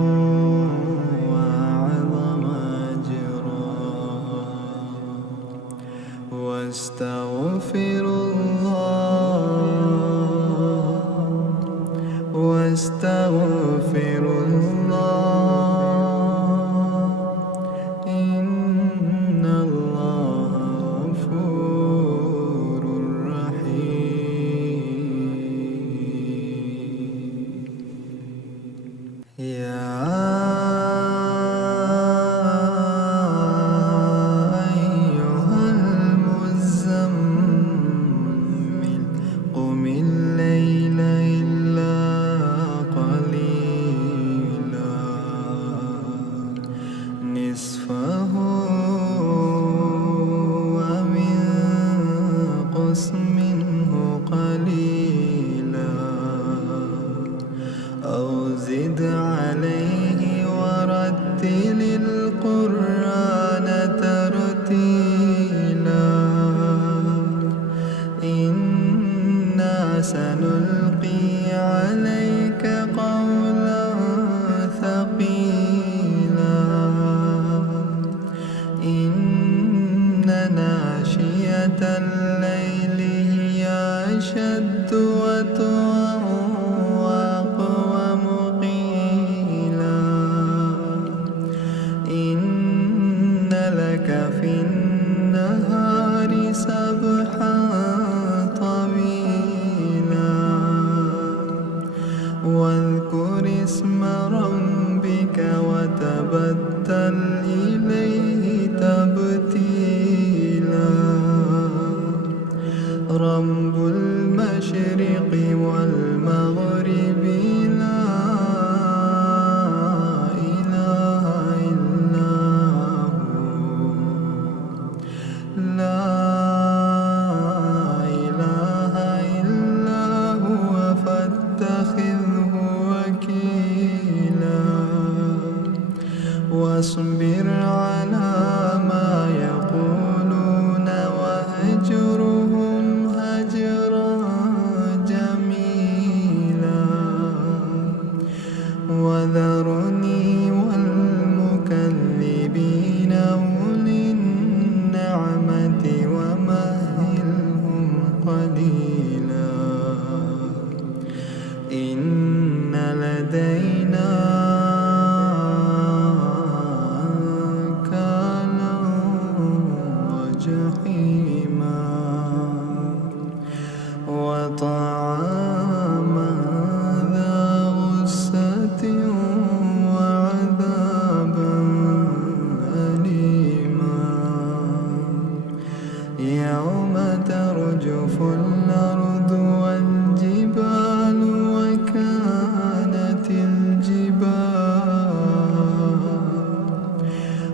وأعظم أجرا واستغفروا الله إن الله غفور رحيم يا أيها المزمل قم الليل إلا قليلا نصفه وانقص منه قليلا أو زد عليه ورتل القرآن ترتيلا إنا سنلقي عليك قولا ثقيلا إن ناشئة الليل هي أشد وطئا تتخذه وكيلا واصبر على ما يقولون وهجرهم هجرا جميلا وذرني والمكذبين أولي النعمة ومهلهم قليلا إن لدينا أنكالا وجحيما وطعاما ذا غصة وعذابا أليما يوم ترجف الأرض والجبال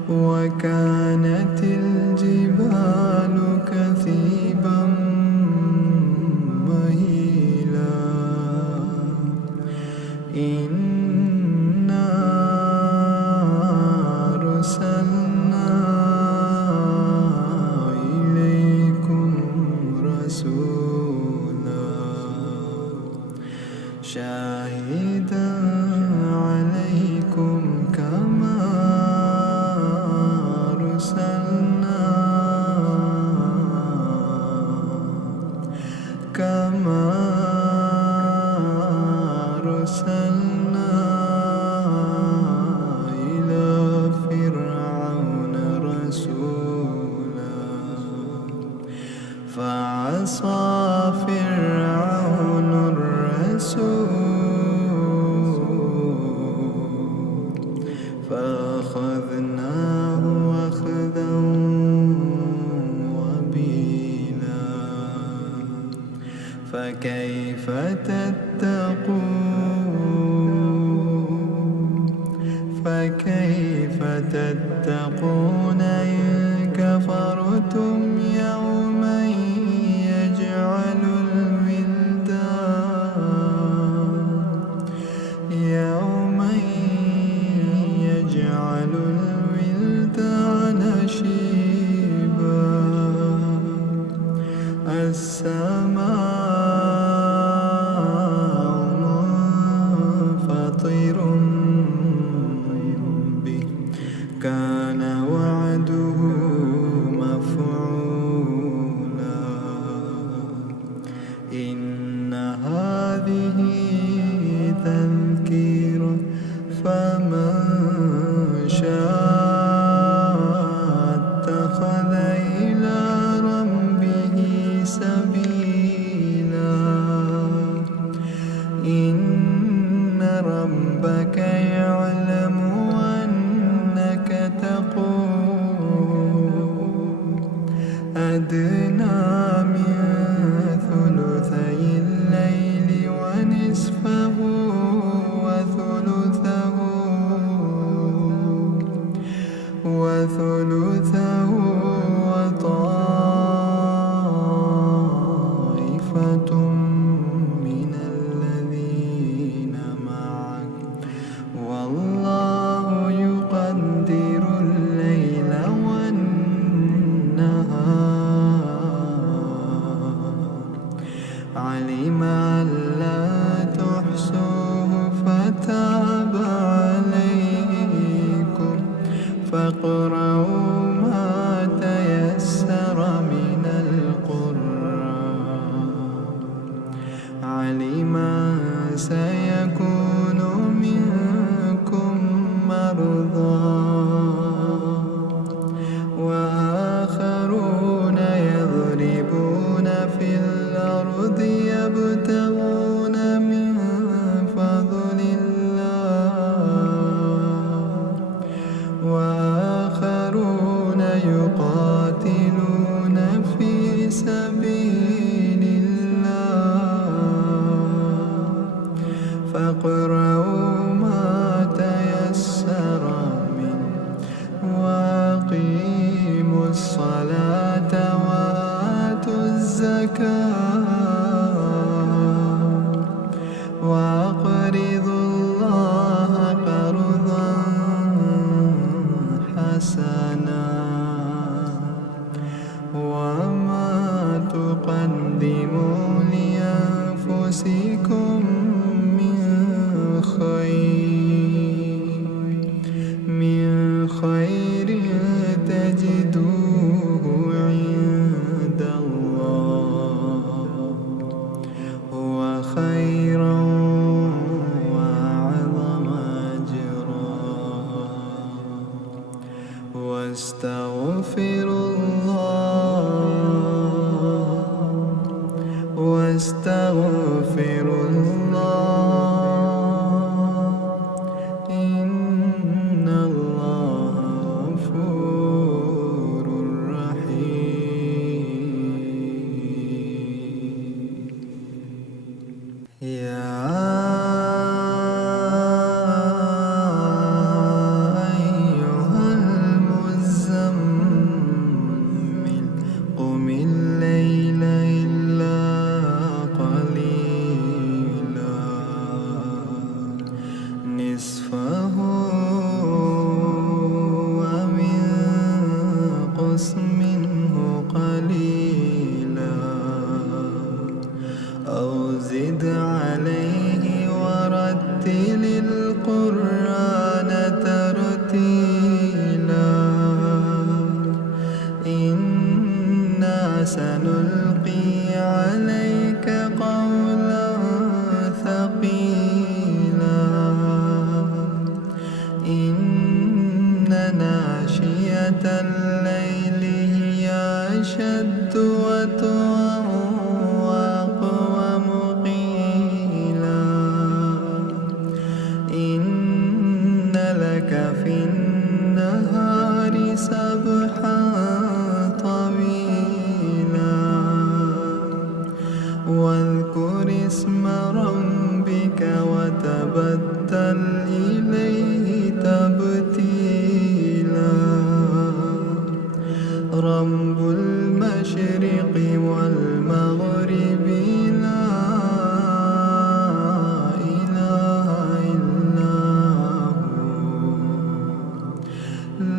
وكانت الجبال كثيبا مهيلا إنا أرسلنا إليكم رسولا شاهدا عليكم كما أرسلنا إلى فرعون رسولا فعصى فرعون الرسول فأخذناه أخذا وبيلا فكيف تتقون إن كفرتم يوما يجعل الولدان شيبا السماء منفطر به كان وعده مفعولا إن هذه تذكرة فمن شاء اتخذ إلى ربه سبيلا إن ربك يعلم أنك تقوم أدنى من ثلثي الليل ونصفه وثلثه وطائفة من الذين معك والله يقدر الليل والنهار علم أن لا تحصوه فتاب عليكم فاقرؤوا ما تيسر من القرآن علم سيكون منكم مرضى وآخرون يضربون في الأرض يبتغون من فضل الله وآخرون يقاتلون في سبيل الله فاقرؤوا ما تيسر منه وأقيموا الصلاة وآتوا الزكاة يا أيها المزمل قم الليل إلا قليلا نصفه وانقص منه قليلا أو زد عليه ورتل القرآن ترتيلا إنا سنلقي عليك قولا ثقيلا إن ناشئة الليل هي أشد وطئا وأقوم قيلا إن لك في النهار سبحا طويلا واذكر اسم ربك وتبتل إليه تبتيلا رب المشرق والمغرب لا إله إلا هو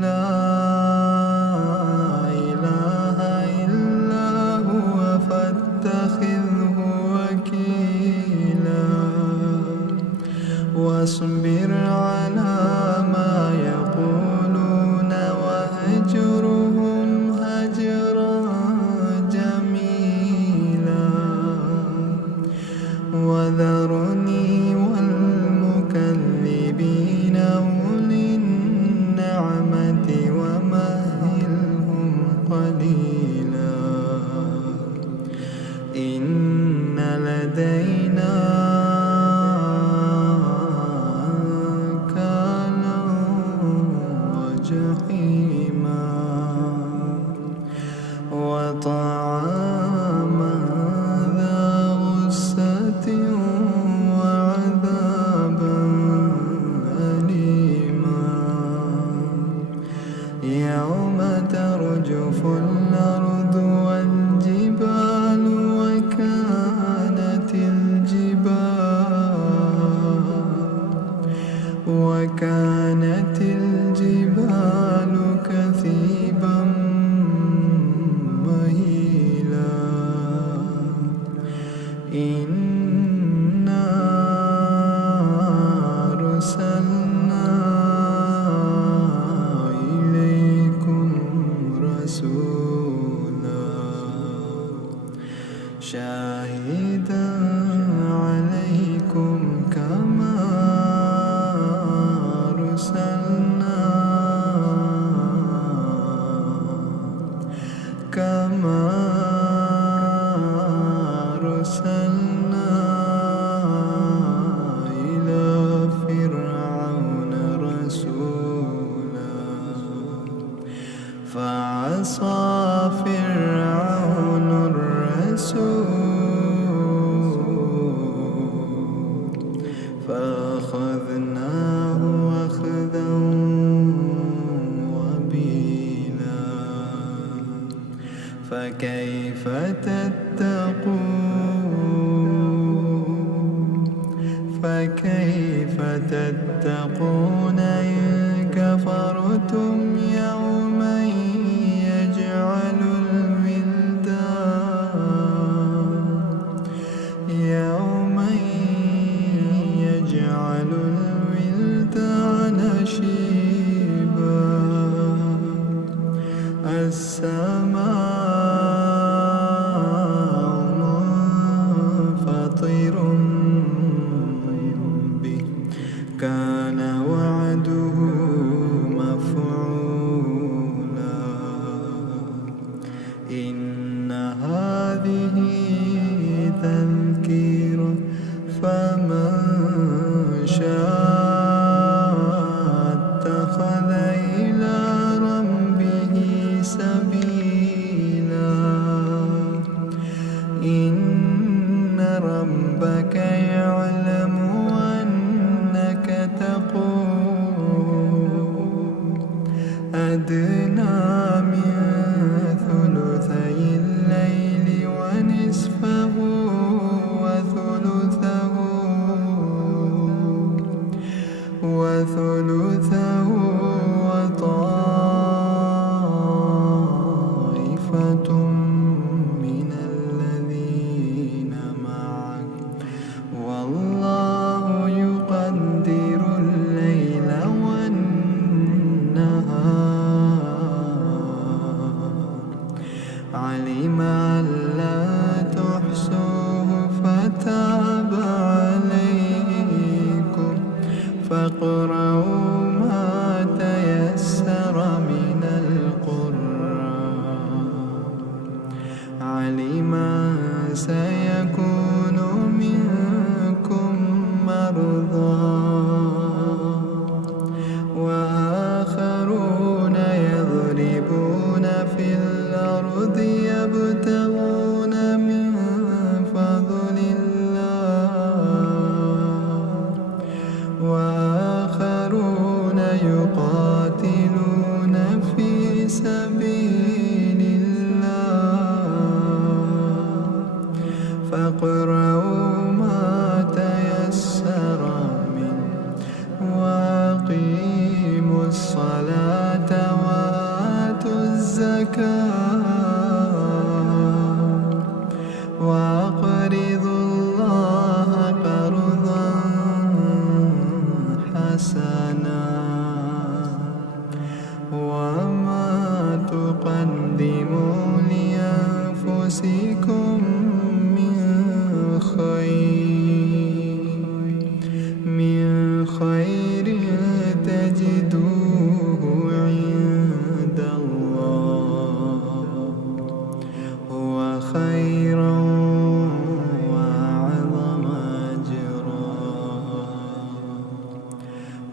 لا إله إلا هو فاتخذه وكيلا واصبر على ما يقولون واهجرهم هجرا جميلا وذرني والمكذبين أولي النعمة ومهلهم قليلا إن لدينا أنكالا وجحيما وطعاما ذا غصة وعذابا أليما يوم ترجف الأرض والجبال وكانت الجبال كثيبا مهيلا إنا أرسلنا إليكم رسولا شاهدا عليكم كما أرسلنا إلى فرعون رسولا فعصى فرعون الرسول فأخذناه أخذا وبيلا فكيف تتقون إن كفرتم يوما يجعل الولدان شيبا السماء منفطر به كان وعده مفعولا إن هذه تذكرة فمن شاء اتخذ إلى ربه سبيلا إن ربك وثلثه وطائفة من الذين معك والله يقدر الليل والنهار علم أن لا تحصوه فتاب عليكم فاقرؤوا ما تيسر من القرآن علم أن سيكون منكم مرضى وآخرون يضربون في الأرض يبتغون من فضل الله وآخرون يقاتلون في سبيل الله فاقرؤوا ما تيسر منه وأقيموا الصلاة وآتوا الزكاة وأقرضوا الله قرضا حسنا وما تقدموا لأنفسكم من خير تجدوه عند الله هو خيرا وأعظم أجرا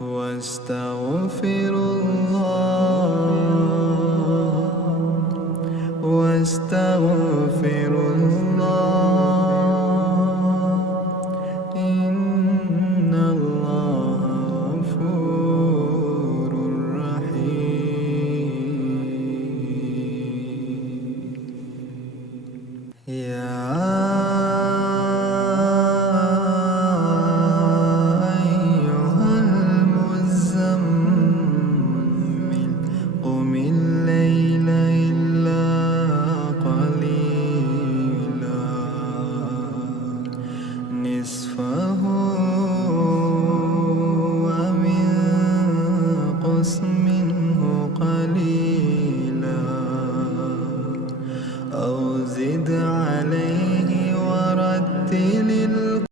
واستغفروا الله إن الله غفور رحيم يا أيها المزمل قم الليل إلا قليلا نصفه